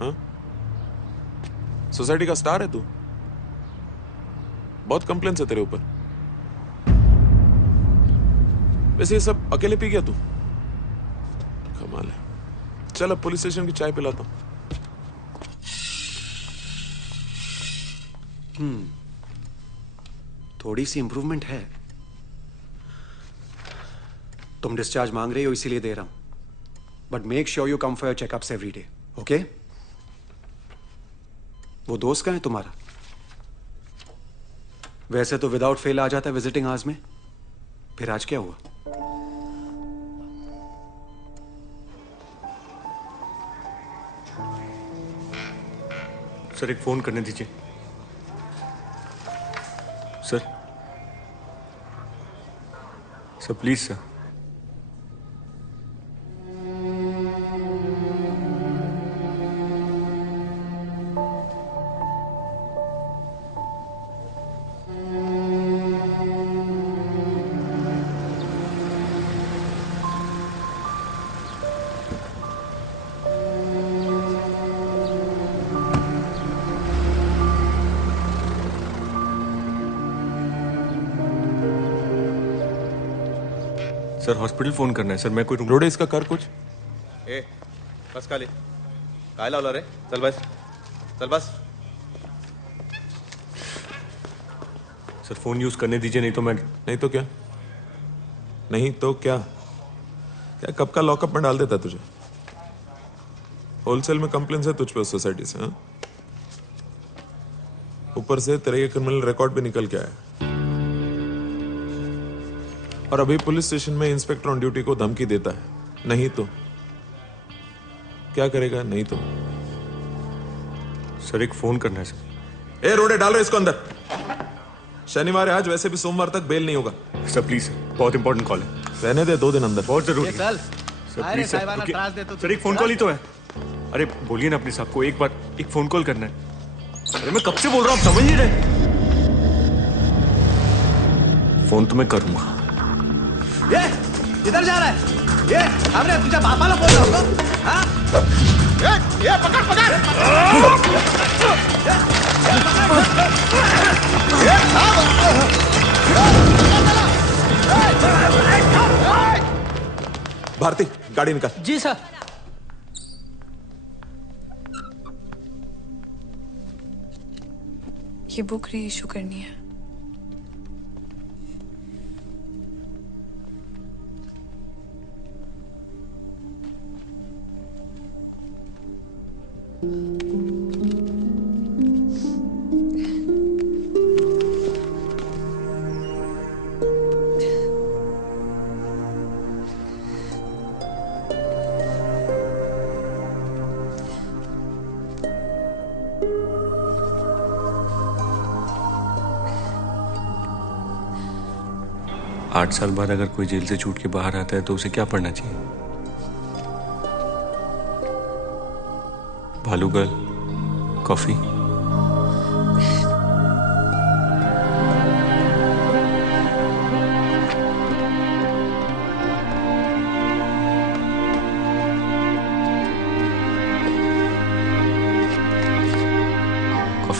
हाँ, सोसाइटी का स्टार है तू। बहुत कंप्लेंट्स है तेरे ऊपर। वैसे ये सब अकेले पी गया तू? कमाल है। चल अब पुलिस स्टेशन की चाय पिलाता हूं। थोड़ी सी इंप्रूवमेंट है। तुम डिस्चार्ज मांग रहे हो इसीलिए दे रहा हूं, but make sure you come for your checkups every day, okay? वो दोस्त कहाँ है तुम्हारा? वैसे तो विदाउट फेल आ जाता है विजिटिंग आवर्स में, फिर आज क्या हुआ? सर एक फोन करने दीजिए। Sir please sir. Sir hospital phone करना है सर। मैं कोई रोडे इसका कर कुछ। ए बस खाली काय लावला रे? चल बस, चल बस। सर फोन यूज करने दीजिए, नहीं तो मैं। नहीं तो क्या? नहीं तो क्या? क्या कब का लॉकअप में डाल देता तुझे? होलसेल में कंप्लेंट्स है तुझ पे उस सोसाइटी से। हाँ, ऊपर से तेरे ये क्रिमिनल रिकॉर्ड भी निकल के आया। और अभी पुलिस स्टेशन में इंस्पेक्टर ऑन ड्यूटी को धमकी देता है। नहीं तो क्या करेगा? नहीं तो सर एक फोन करना है सर। ए रोडे डालो इसको अंदर। शनिवार है आज, वैसे भी सोमवार तक बेल नहीं होगा। सर प्लीज सर, बहुत इंपॉर्टेंट कॉल है। रहने दे, 2 दिन अंदर। बहुत जरूरी है। चल सर प्लीज सर, सर एक फोन कॉल ही तो है। अरे बोलिए ना अपने साहब को, एक बार एक फोन कॉल करना है। अरे मैं कब से बोल रहा हूँ, आप समझ नहीं रहे। फोन तो मैं करूंगा। ये किधर जा रहा है? ये हमने तुझे बापाला बोल रहा हूँ। हाँ? ये पकड़ पकड़। भारती गाड़ी निकाल। जी सर। ये बुक री इशू करनी है। आठ साल बाद अगर कोई जेल से छूट के बाहर आता है तो उसे क्या पढ़ना चाहिए? भालू गर्ल, कॉफी।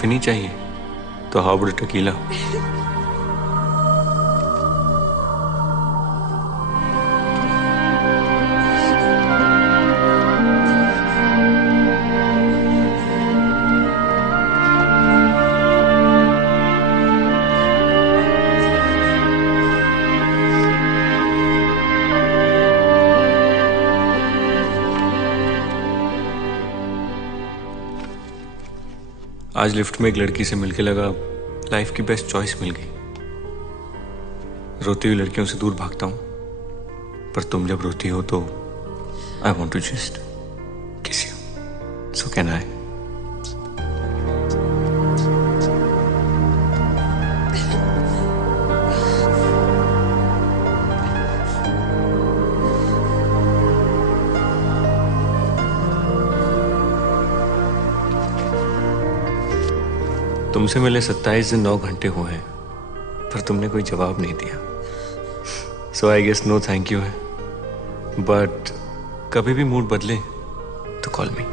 कॉफी नहीं चाहिए तो हाउ अबाउट टकीला? आज लिफ्ट में एक लड़की से मिलके लगा लाइफ की बेस्ट चॉइस मिल गई। रोती हुई लड़कियों से दूर भागता हूं, पर तुम जब रोती हो तो आई वॉन्ट टू जस्ट किस यू, सो कैन आई? तुमसे मिले 27 दिन 9 घंटे हुए हैं, पर तुमने कोई जवाब नहीं दिया। So I guess no thank you है, बट कभी भी मूड बदले तो कॉल मी।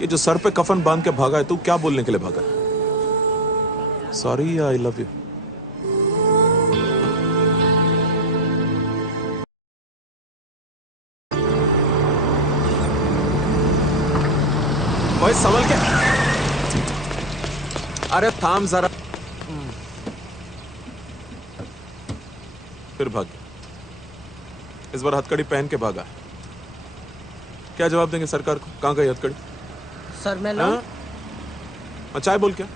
ये जो सर पे कफन बांध के भागा है, तू क्या बोलने के लिए भागा? Sorry, I love you. भाई संभल के, अरे थाम जरा। फिर भाग, इस बार हथकड़ी पहन के भागा। क्या जवाब देंगे सरकार को? कहां गई हथकड़ी? सर मैं लाऊं? चाय बोल क्या?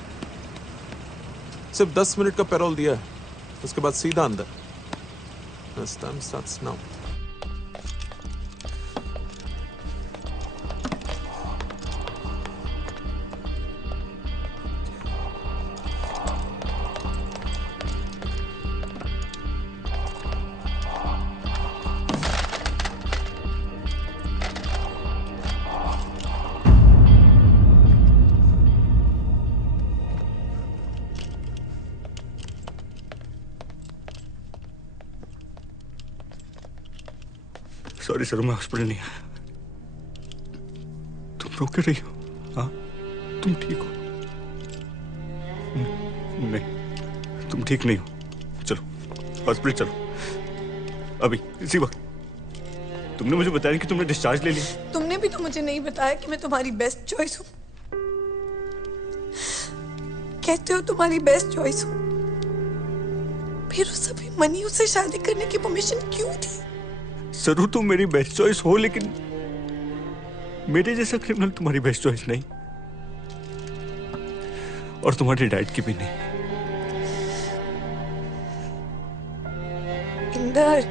सिर्फ 10 मिनट का पैरोल दिया है, उसके बाद सीधा अंदर। Time starts now. Sorry sir, मैं हॉस्पिटल नहीं आया। तुम रो क्यों रही हो? हाँ, तुम ठीक हो? नहीं, तुम ठीक नहीं हो। चलो हॉस्पिटल चलो, अभी इसी वक्त। तुमने मुझे बताया कि तुमने डिस्चार्ज ले लिया। तुमने भी तो मुझे नहीं बताया कि मैं तुम्हारी बेस्ट चॉइस हूँ। कहते हो तुम्हारी बेस्ट चॉइस हूँ, फिर उस सभी मनी से शादी करने की परमिशन क्यों दी? जरूर तुम मेरी बेस्ट चॉइस हो, लेकिन मेरे जैसा क्रिमिनल तुम्हारी बेस्ट चॉइस नहीं, और तुम्हारे डैड की भी नहीं। इंदर,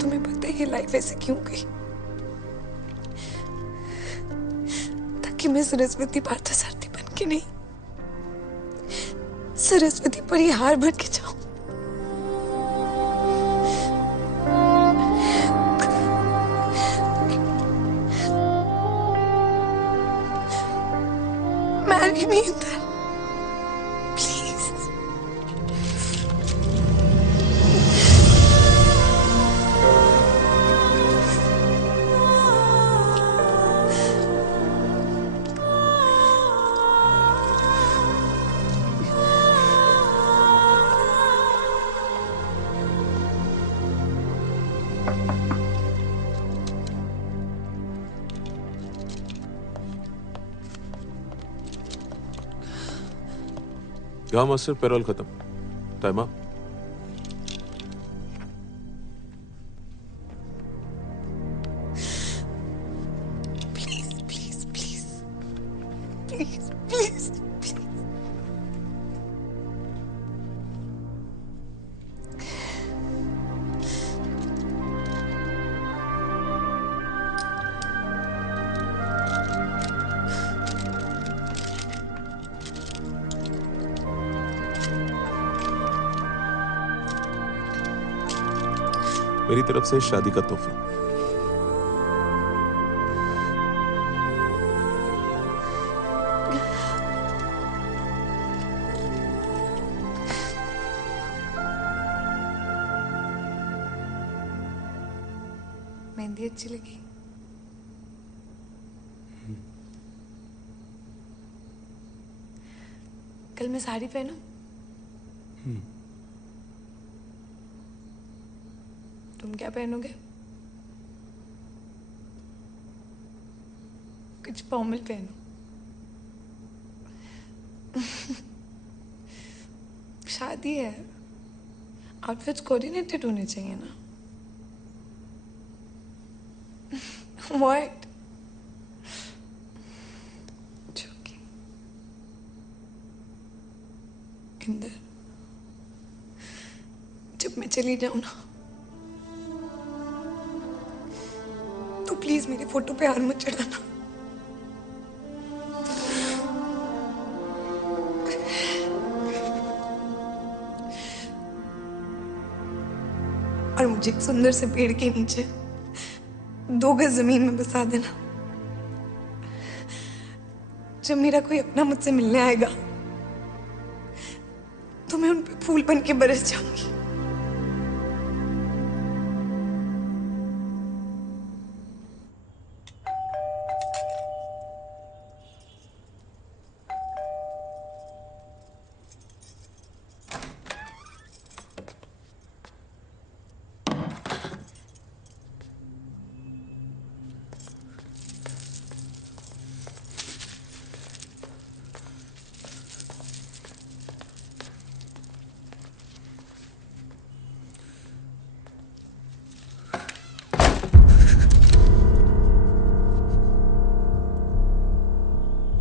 तुम्हें पता है ये लाइफ ऐसे क्यों गई? कि मैं सरस्वती पार्थसारथी बन के नहीं, सरस्वती पर ही हार भर के जाऊं। Marry me then, please. यहाँ मास्टर पेरोल खत्म, time up. Please, please, please, please, please, please. मेरी तरफ से शादी का तोहफा। मेहंदी अच्छी लगी? कल मैं साड़ी पहनूं? तुम क्या पहनोगे? कुछ फॉर्मल पहनो। शादी है, आउटफिट्स कोऑर्डिनेटेड होने चाहिए ना। What? Joking. इंदर, जब मैं चली जाऊं ना, तो प्लीज मेरी फोटो पे हार मत चढ़ाना। और मुझे एक सुंदर से पेड़ के नीचे 2 गज जमीन में बसा देना। जब मेरा कोई अपना मुझसे मिलने आएगा तो मैं उन पे फूल बन के बरस जाऊंगी।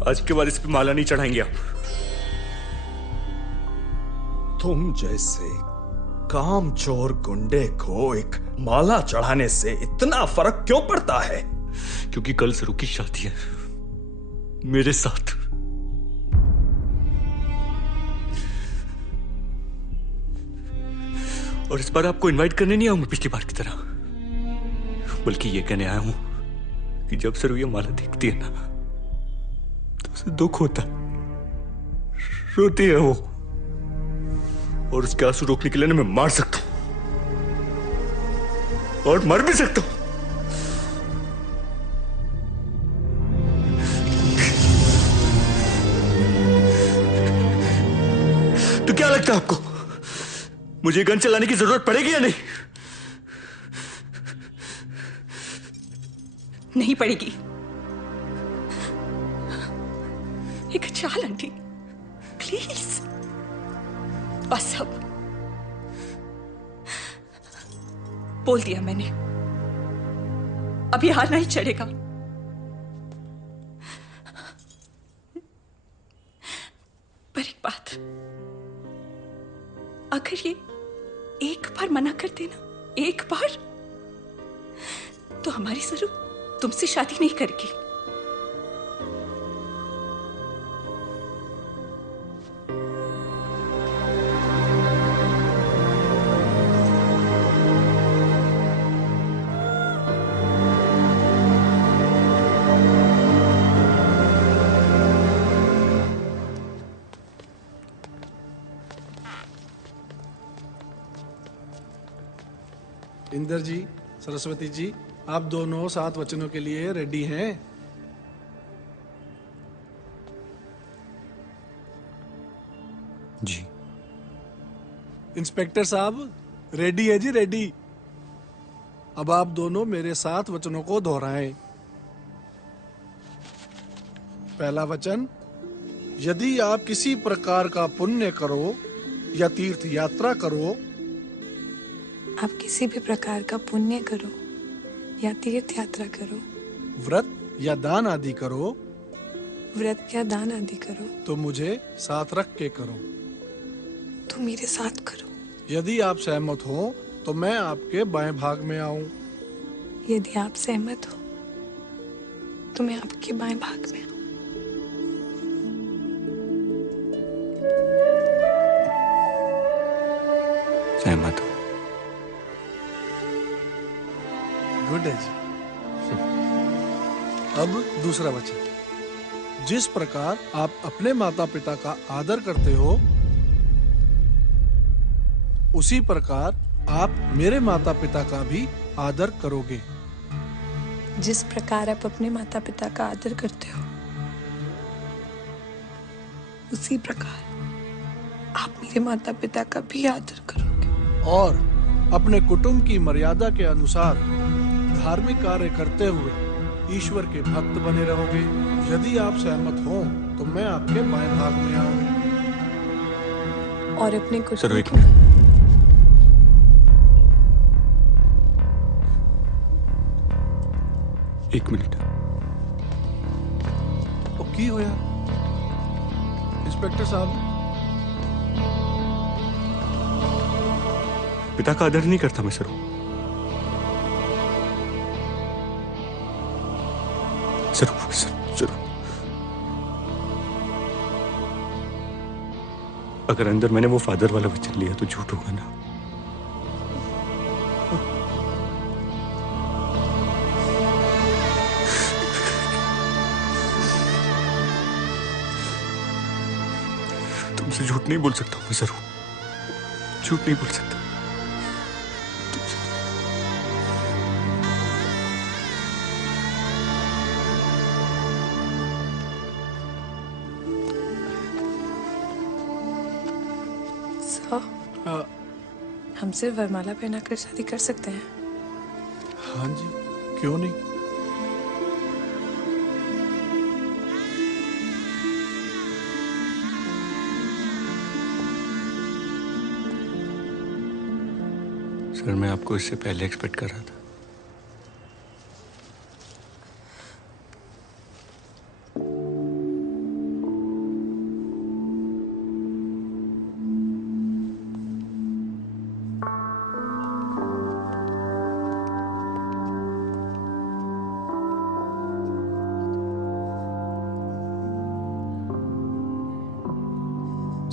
आज के बाद इस पे माला नहीं चढ़ाएंगे आप। तुम जैसे कामचोर गुंडे को एक माला चढ़ाने से इतना फर्क क्यों पड़ता है? क्योंकि कल सरू की शादी है मेरे साथ। और इस बार आपको इनवाइट करने नहीं आऊंगा पिछली बार की तरह, बल्कि ये कहने आया हूं कि जब सरू ये माला देखती है ना तो उसे दुख होता है, रोती है वो, और उसके आंसू रोकने के लिए मैं मार सकता हूं और मर भी सकता हूं। तो क्या लगता है आपको मुझे गन चलाने की जरूरत पड़ेगी या नहीं? नहीं पड़ेगी। एक चाल आंटी, प्लीज। बस अब बोल दिया मैंने, अभी हार नहीं चढ़ेगा। पर एक बात, अगर ये एक बार मना कर देना, एक बार, तो हमारी सरू तुमसे शादी नहीं करेगी। इंदर जी, सरस्वती जी, आप दोनों 7 वचनों के लिए रेडी हैं? जी। इंस्पेक्टर साहब, रेडी है जी, रेडी। अब आप दोनों मेरे 7 वचनों को दोहराएं। पहला वचन, यदि आप किसी प्रकार का पुण्य करो या तीर्थ यात्रा करो, आप किसी भी प्रकार का पुण्य करो या तीर्थ यात्रा करो, व्रत या दान आदि करो, व्रत या दान आदि करो, तो मुझे साथ रख के करो। तो मेरे साथ करो। यदि आप सहमत हो तो मैं आपके बाएं भाग में आऊं। यदि आप सहमत हो तो मैं आपके बाएं भाग में आऊं। सहमत हो। गुड है जी। अब दूसरा वचन, जिस प्रकार आप अपने माता पिता का आदर करते हो, उसी प्रकार आप मेरे माता पिता का भी आदर करोगे। जिस प्रकार आप अपने माता पिता का आदर करते हो, उसी प्रकार आप मेरे माता पिता का भी आदर करोगे। और अपने कुटुंब की मर्यादा के अनुसार धार्मिक कार्य करते हुए ईश्वर के भक्त बने रहोगे। यदि आप सहमत हो तो मैं आपके बाएं भाग में आऊं। और अपने कुटुंब सर, एक मिनट। एक मिनट। ओ की होया इंस्पेक्टर साहब? पिता का आदर नहीं करता मैं सर। सर, अगर अंदर मैंने वो फादर वाला वचन लिया तो झूठ होगा ना। तुमसे झूठ नहीं बोल सकता मैं जरूर, झूठ नहीं बोल सकता। हम सिर्फ वरमाला पहनाकर शादी कर सकते हैं? हाँ जी, क्यों नहीं। सर, मैं आपको इससे पहले एक्सपेक्ट कर रहा था।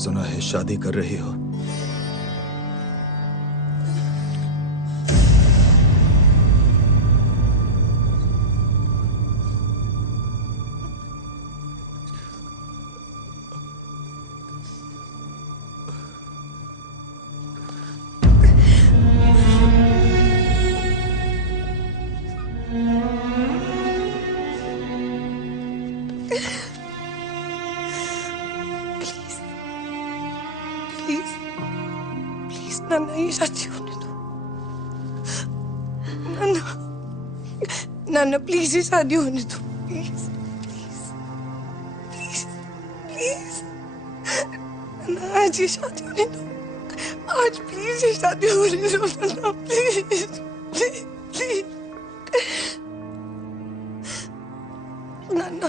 सुना है शादी कर रही हो? नाना, ये शादी होने दो। नाना, नाना प्लीज ये शादी होने दो। प्लीज प्लीज प्लीज नाना, आज ये शादी होने दो। आज प्लीज ये शादी होने दो नाना, प्लीज प्लीज प्लीज नाना।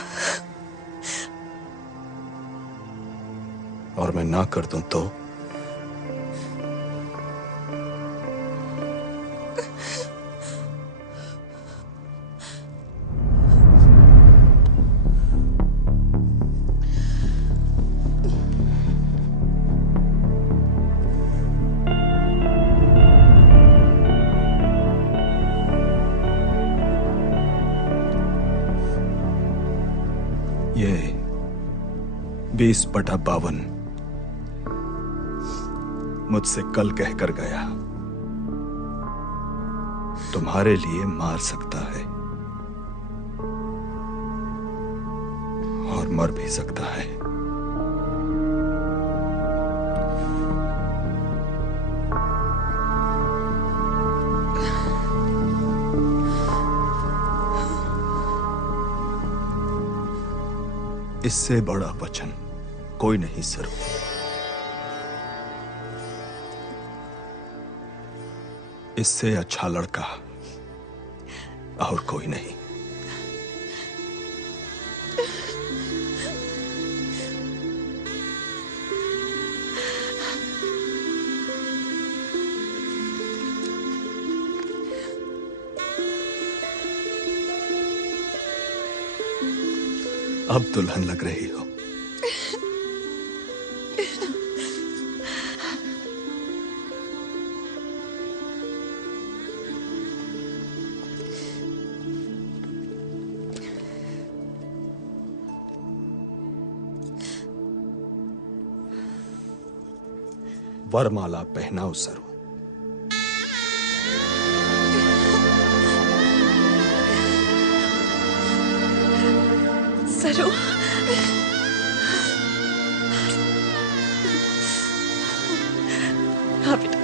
और मैं ना कर दूं तो? ये 20/52 मुझसे कल कहकर गया। तुम्हारे लिए मार सकता है और मर भी सकता है। इससे बड़ा वचन कोई नहीं सरू। इससे अच्छा लड़का और कोई नहीं। अब दुल्हन लग रही हो। वरमाला पहनाओ सरू। सरू, हाँ बेटा,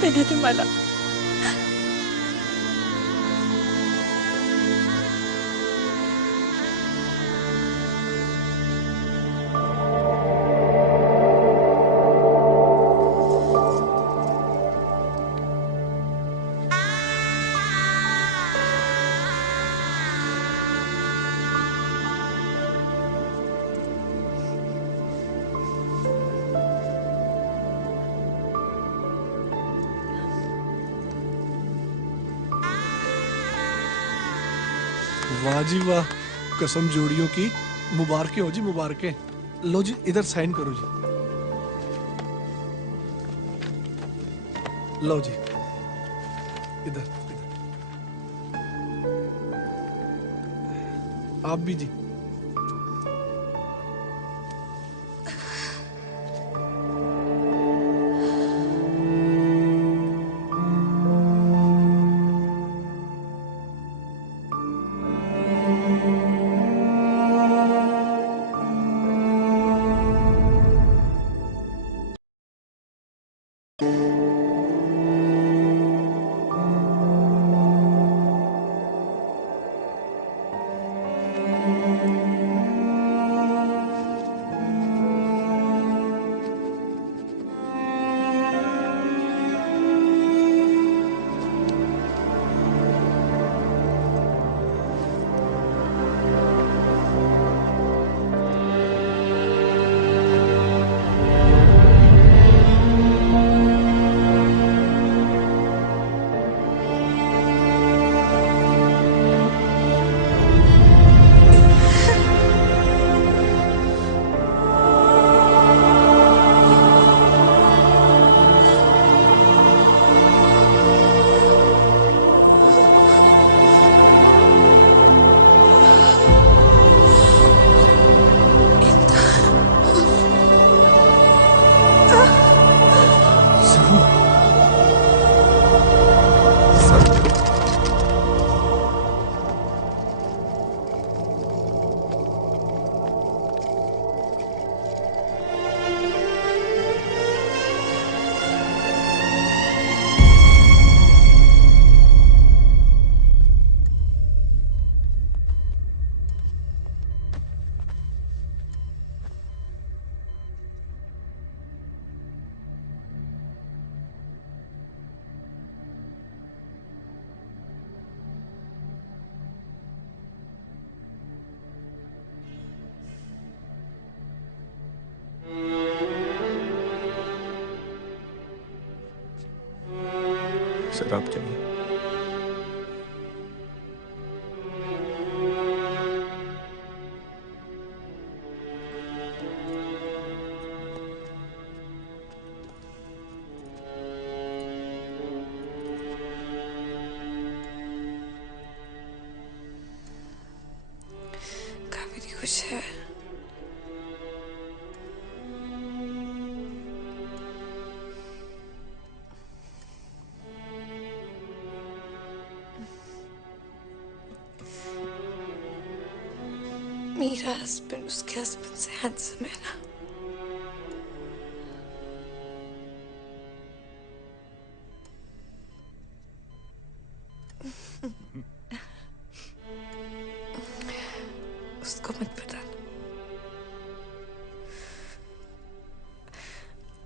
पहना दे माला। वाह जी वाह, कसम जोड़ियों की मुबारकें हो जी, मुबारकें। लो जी, इधर साइन करो जी। लो जी, इधर इधर। आप भी जी। शराब चाहिए? कावेरी खुश है। मेरा हस्बैंड उसके हस्बैंड से हैंडसम है ना। उसको मत बताना,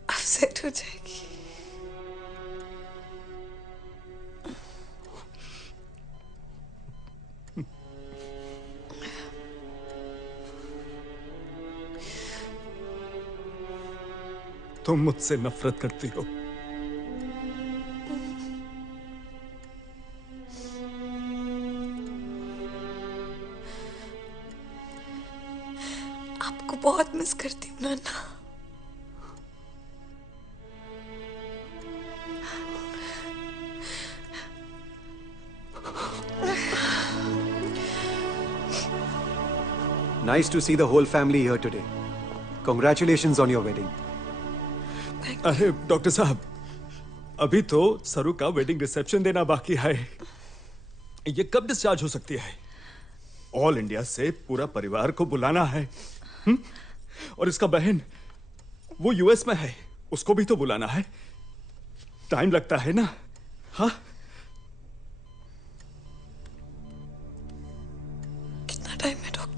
अपसेट हो जाएगी। तुम मुझसे नफरत करती हो। आपको बहुत मिस करती हूँ नाना। Nice to see the whole family here today. Congratulations on your wedding. अरे डॉक्टर साहब, अभी तो सरू का वेडिंग रिसेप्शन देना बाकी है। ये कब डिस्चार्ज हो सकती है? ऑल इंडिया से पूरा परिवार को बुलाना है। और इसका बहन वो यूएस में है, उसको भी तो बुलाना है। टाइम लगता है ना। हाँ, कितना टाइम है डॉक्टर?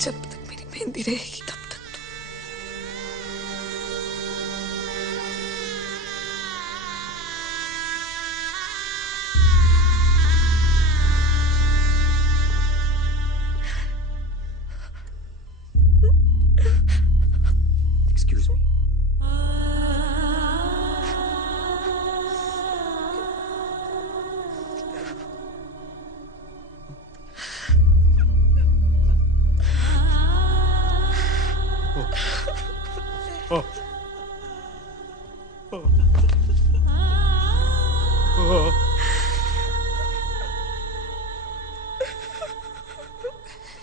जब तक मेरी मेहंदी रहेगी तब तक तो। Excuse me.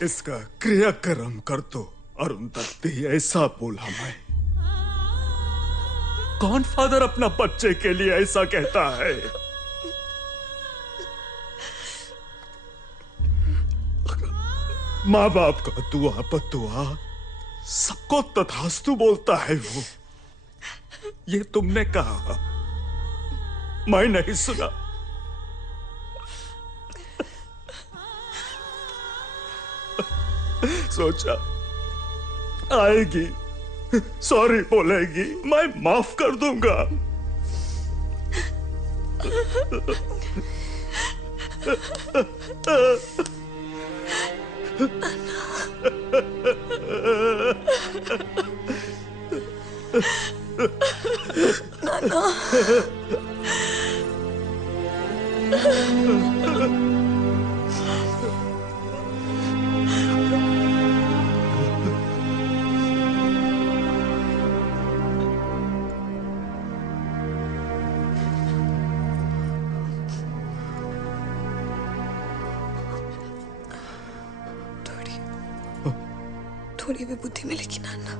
इसका क्रियाक्रम कर दो। अरुंधति ऐसा बोला मैं। कौन फादर अपना बच्चे के लिए ऐसा कहता है? माँ बाप का दुआ बदुआ सबको तथास्तु बोलता है वो। ये तुमने कहा, मैं नहीं सुना। सोचा आएगी, सॉरी बोलेगी, मैं माफ कर दूंगा। नाना, थोड़ी भी बुद्धि मिलेगी नाना।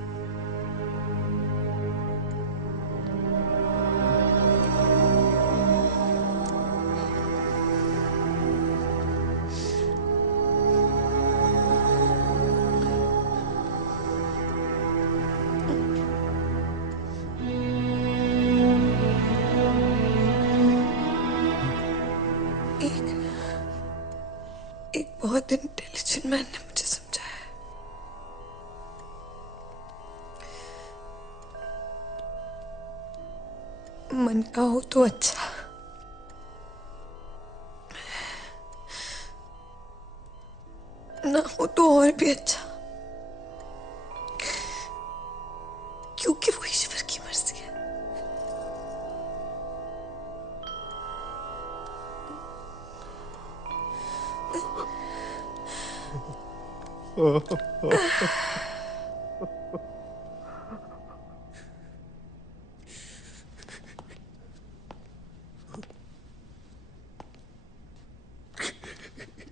एक बहुत इंटेलिजेंट मैन ने मुझे समझाया है। मन का हो तो अच्छा, ना हो तो और भी अच्छा, क्योंकि वो ईश्वर की मर्जी है।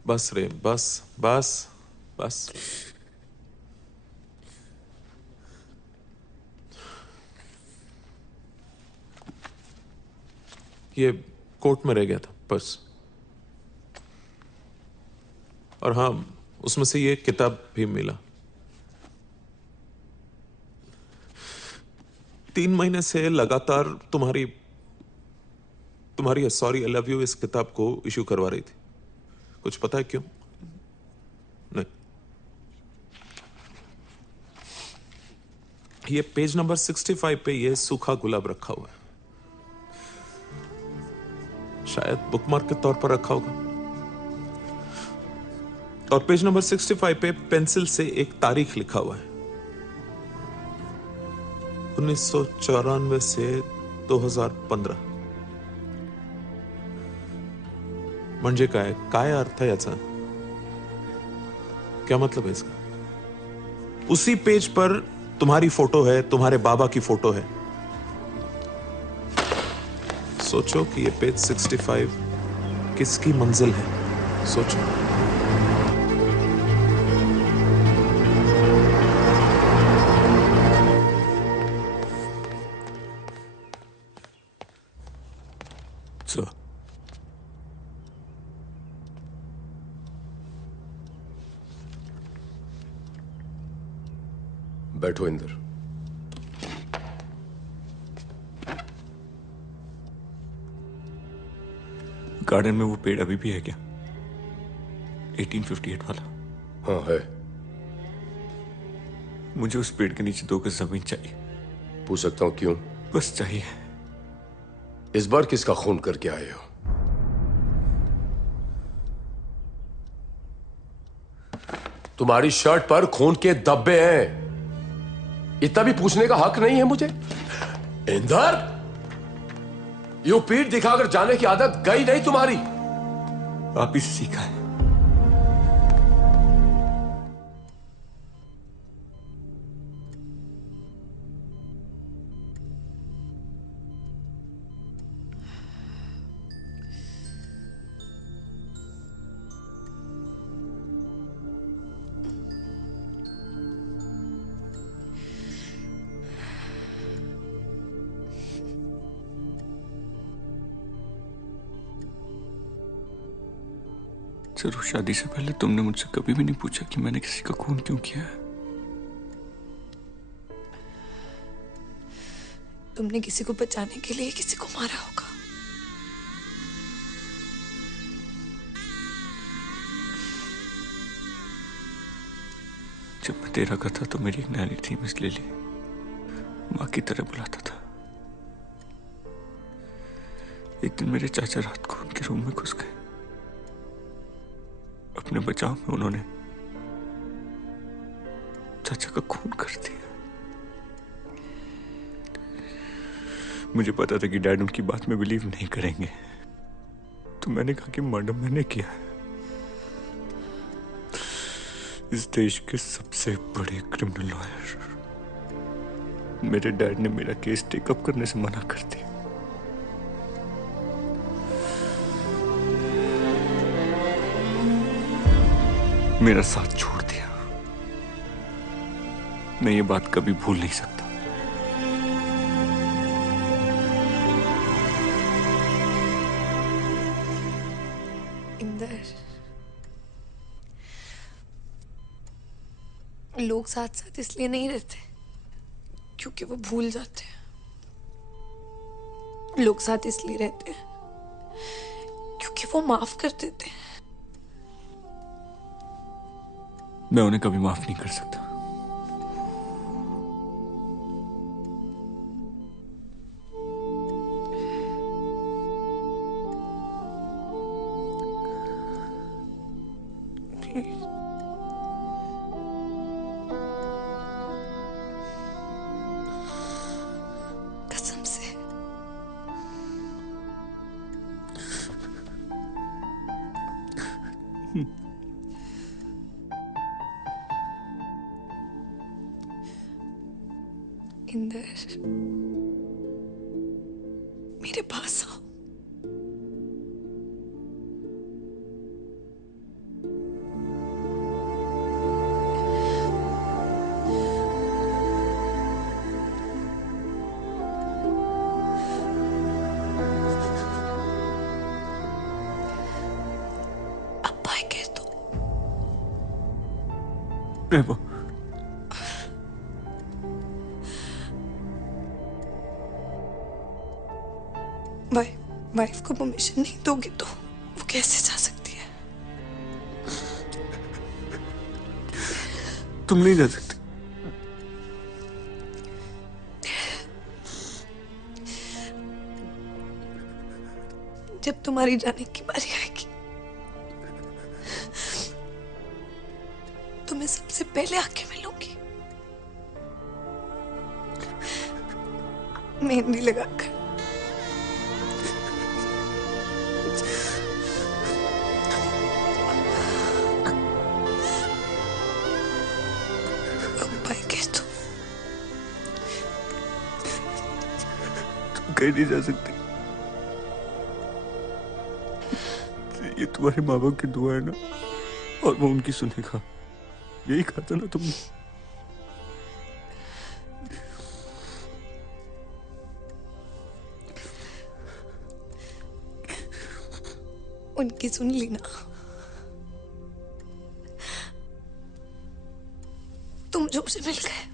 बस रे, बस बस बस। ये कोर्ट में रह गया था पर्स। और हाँ, उसमें से ये किताब भी मिला। 3 महीने से लगातार तुम्हारी सॉरी आई लव यू इस किताब को इशू करवा रही थी। कुछ पता है क्यों? नहीं। ये पेज नंबर 65 पे ये सूखा गुलाब रखा हुआ है। शायद बुकमार्क के तौर पर रखा होगा। और पेज नंबर 65 पे पेंसिल से एक तारीख लिखा हुआ है, 1994 से 2015। म्हणजे काय अर्थ है याचा? क्या मतलब है इसका? उसी पेज पर तुम्हारी फोटो है, तुम्हारे बाबा की फोटो है। सोचो कि ये पेज 65 किसकी मंजिल है? सोचो। बैठो इंदर। गार्डन में वो पेड़ अभी भी है क्या? 1858 वाला? हाँ है। मुझे उस पेड़ के नीचे 2 गज जमीन चाहिए। पूछ सकता हूँ क्यों? बस चाहिए। इस बार किसका खून करके आए हो? तुम्हारी शर्ट पर खून के धब्बे हैं। इतना भी पूछने का हक नहीं है मुझे? इंदर, यूं पीठ दिखाकर जाने की आदत गई नहीं तुम्हारी। आप ही से सीखा है। जरूर शादी से पहले तुमने मुझसे कभी भी नहीं पूछा कि मैंने किसी का खून क्यों किया है। तुमने किसी को बचाने के लिए किसी को मारा होगा। जब मैं तेरा का था तो मेरी एक नानी थी, मिस लिली, माँ की तरह बुलाता था। एक दिन मेरे चाचा रात को उनके रूम में घुस गए। अपने बचाव में उन्होंने चाचा का खून कर दिया। मुझे पता था कि डैड उनकी बात में बिलीव नहीं करेंगे, तो मैंने कहा कि मर्डर मैंने किया है। इस देश के सबसे बड़े क्रिमिनल लॉयर मेरे डैड ने मेरा केस टेकअप करने से मना कर दिया। मेरा साथ छोड़ दिया। मैं ये बात कभी भूल नहीं सकता। इंदर, लोग साथ साथ इसलिए नहीं रहते क्योंकि वो भूल जाते हैं। लोग साथ इसलिए रहते हैं क्योंकि वो माफ कर देते हैं। मैं उन्हें कभी माफ नहीं कर सकता। कसम से। इंदर, मेरे पास आओ। मैं वो वाइफ को परमिशन नहीं दोगे तो वो कैसे जा सकती है? तुम नहीं जा सकते। जब तुम्हारी जाने की बारी आएगी तो मैं सबसे पहले आके मिलूंगी, मेहंदी लगाकर। कहीं नहीं जा सकते। ये तुम्हारे माँ बाप की दुआ है ना, और वो उनकी सुनेगा, यही कहा था ना तुमने। उनकी सुन ली ना। तुम जो मुझसे मिल गए।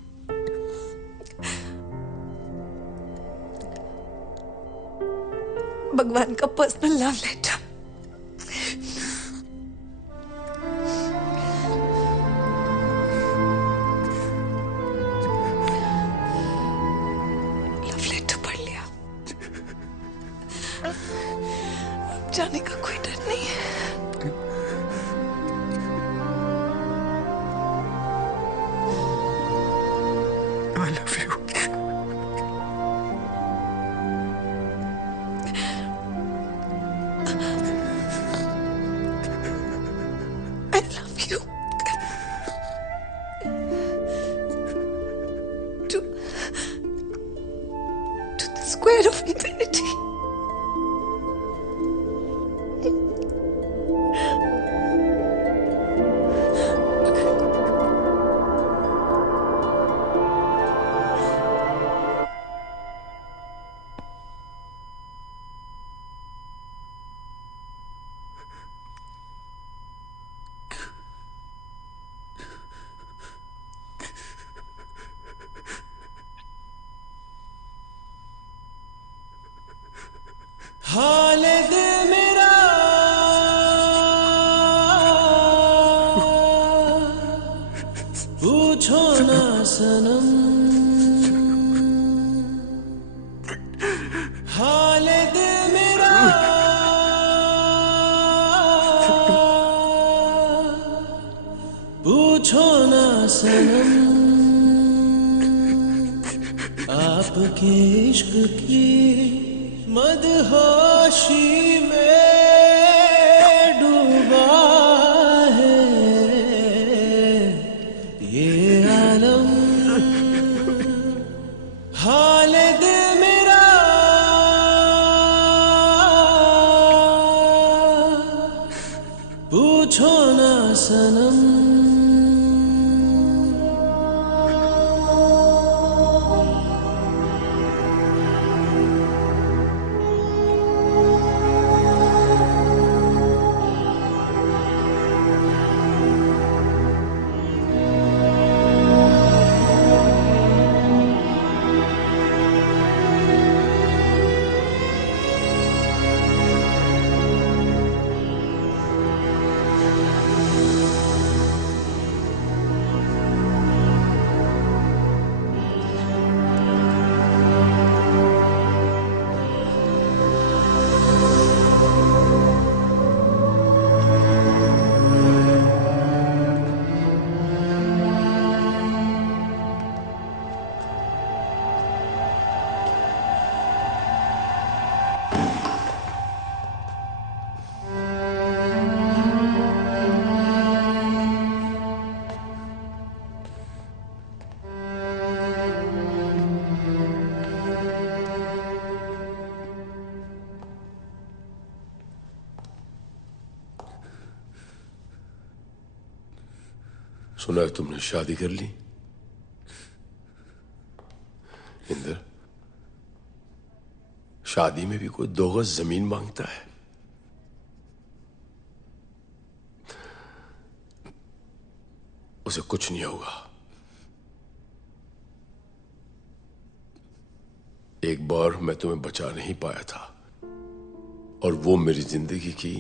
भगवान का personal love letter. Love letter पढ़ लिया। अब जाने का कोई डर नहीं है। I love you. Square of infinity. हाले दिल मेरा पूछो ना सनम, हाले दिल मेरा पूछो ना सनम, आपके इश्क की मदहोशी में डूबा है ये आलम, हाले दिल मेरा पूछो ना सनम। सुना है तुमने शादी कर ली? इंदर, शादी में भी कोई 2 गज जमीन मांगता है। उसे कुछ नहीं होगा। एक बार मैं तुम्हें बचा नहीं पाया था और वो मेरी जिंदगी की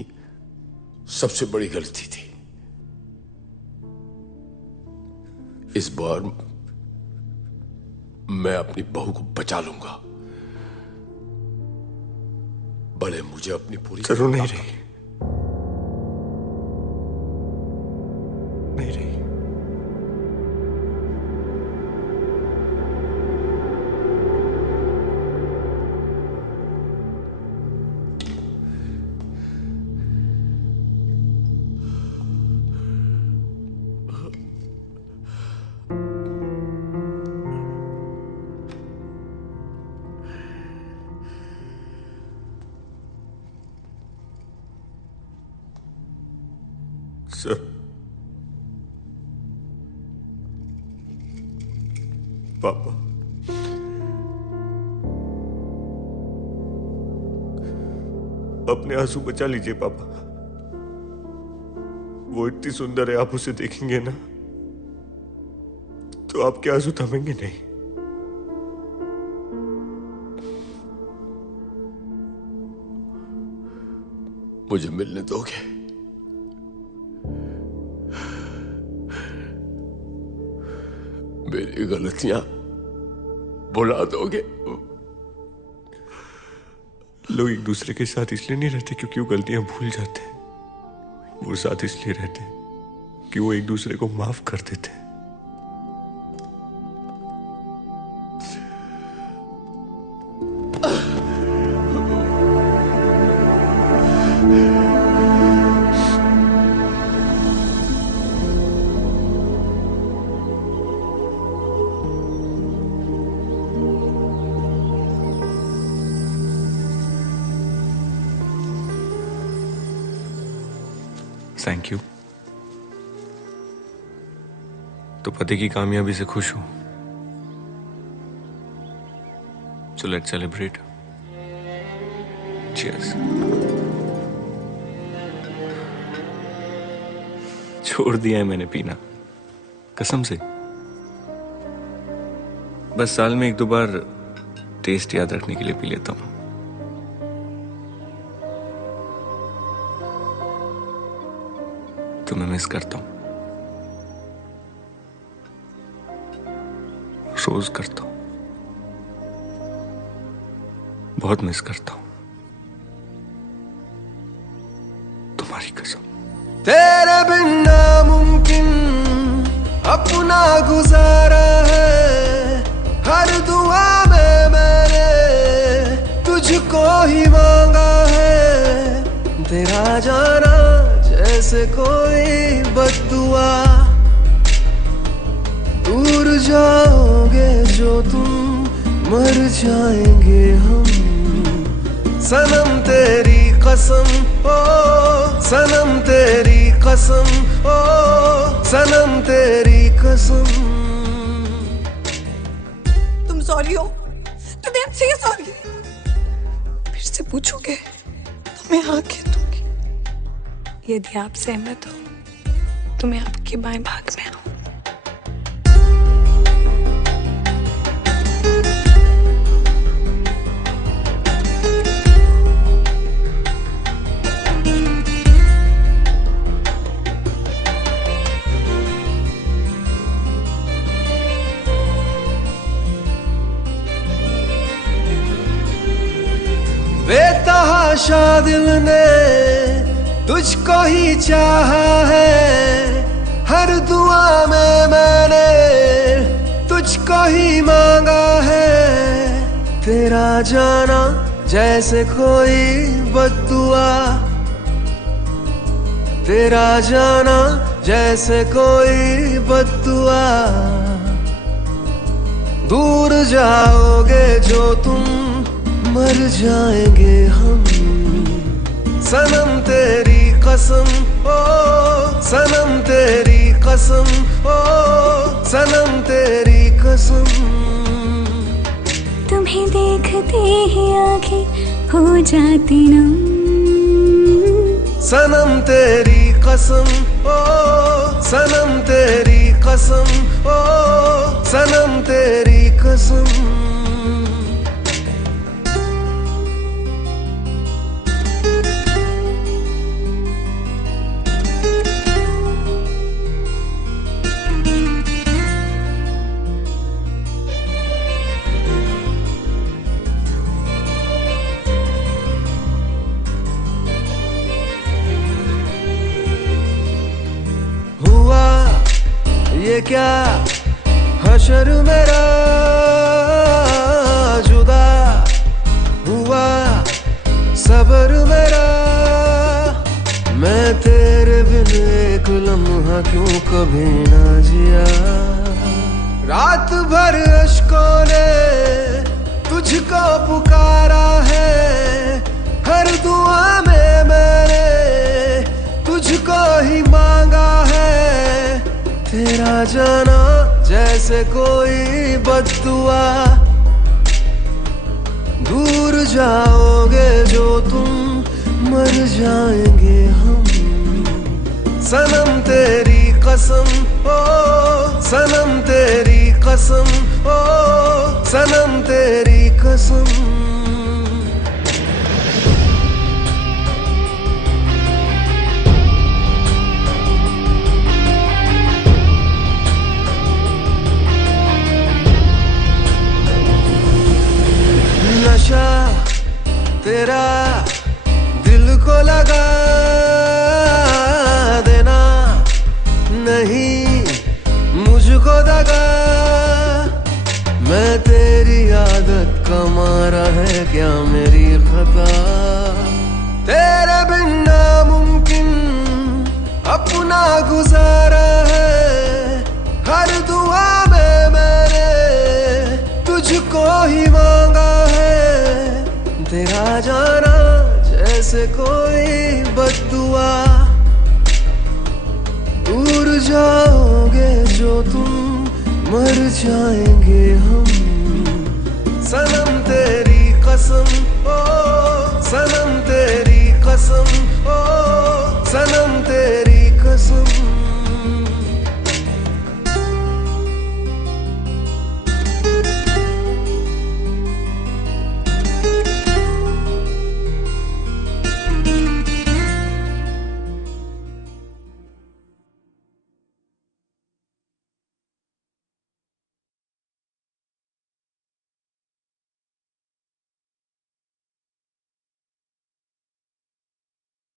सबसे बड़ी गलती थी। इस बार मैं अपनी बहू को बचा लूंगा, भले मुझे अपनी पूरी जरूर नहीं रही, नहीं रही। सर, पापा, अपने आंसू बचा लीजिए पापा। वो इतनी सुंदर है, आप उसे देखेंगे ना तो आपके आंसू थमेंगे नहीं। मुझे मिलने दोगे? मेरी गलतियां भुला दोगे? लोग एक दूसरे के साथ इसलिए नहीं रहते क्योंकि वो गलतियां भूल जाते हैं। वो साथ इसलिए रहते हैं कि वो एक दूसरे को माफ कर देते हैं। Thank you. तो पति की कामयाबी से खुश हूं, सो लेट्स सेलिब्रेट। चीयर्स। छोड़ दिया है मैंने पीना, कसम से। बस साल में 1-2 बार टेस्ट याद रखने के लिए पी लेता हूं। तुम्हें मिस करता हूं, रोज करता हूं, बहुत मिस करता हूं, तुम्हारी कसम। तेरे बिन नामुमकिन अपना गुजारा है, हर दुआ में मैंने तुझको ही मांगा है। तेरा जाना जैसे कोई बद्दुआ, दूर जाओगे जो तुम मर जाएंगे हम। सनम तेरी कसम, ओ सनम तेरी कसम, ओ सनम तेरी कसम। तुम सॉरी हो तो देन से सॉरी। फिर से पूछोगे तो मैं हाँ कह दूंगी। यदि आप सहमत हो तो मैं आपके बाएं भाग में आऊं। बेतहाशा दिल ने तुझको ही चाहा है, हर दुआ में मैंने तुझको ही मांगा है। तेरा जाना जैसे कोई बद्दुआ, तेरा जाना जैसे कोई बद्दुआ। दूर जाओगे जो तुम मर जाएंगे हम। सनम तेरी कसम, ओ सनम तेरी कसम, ओ सनम तेरी कसम। तुम्हें देखते ही आंखें हो जाती नम। सनम तेरी कसम ओ सनम तेरी कसम ओ सनम तेरी कसम। ये क्या हशर मेरा जुदा हुआ सबर मेरा। मैं तेरे बिन एक लम्हा क्यों कभी ना जिया। रात भर अश्कों ने तुझको पुकारा है। हर दुआ में मैंने तुझको ही मांगा है। तेरा जाना जैसे कोई बद्दुआ। दूर जाओगे जो तुम मर जाएंगे हम। सनम तेरी कसम ओ सनम तेरी कसम ओ सनम तेरी कसम। नशा तेरा दिल को लगा देना नहीं मुझको दगा। मैं तेरी आदत का मारा है क्या मेरी खता। तेरे बिन नामुमकिन अपना गुजारा है। हर दुआ में मैंने तुझको ही मांगा है। तेरा जाना जैसे कोई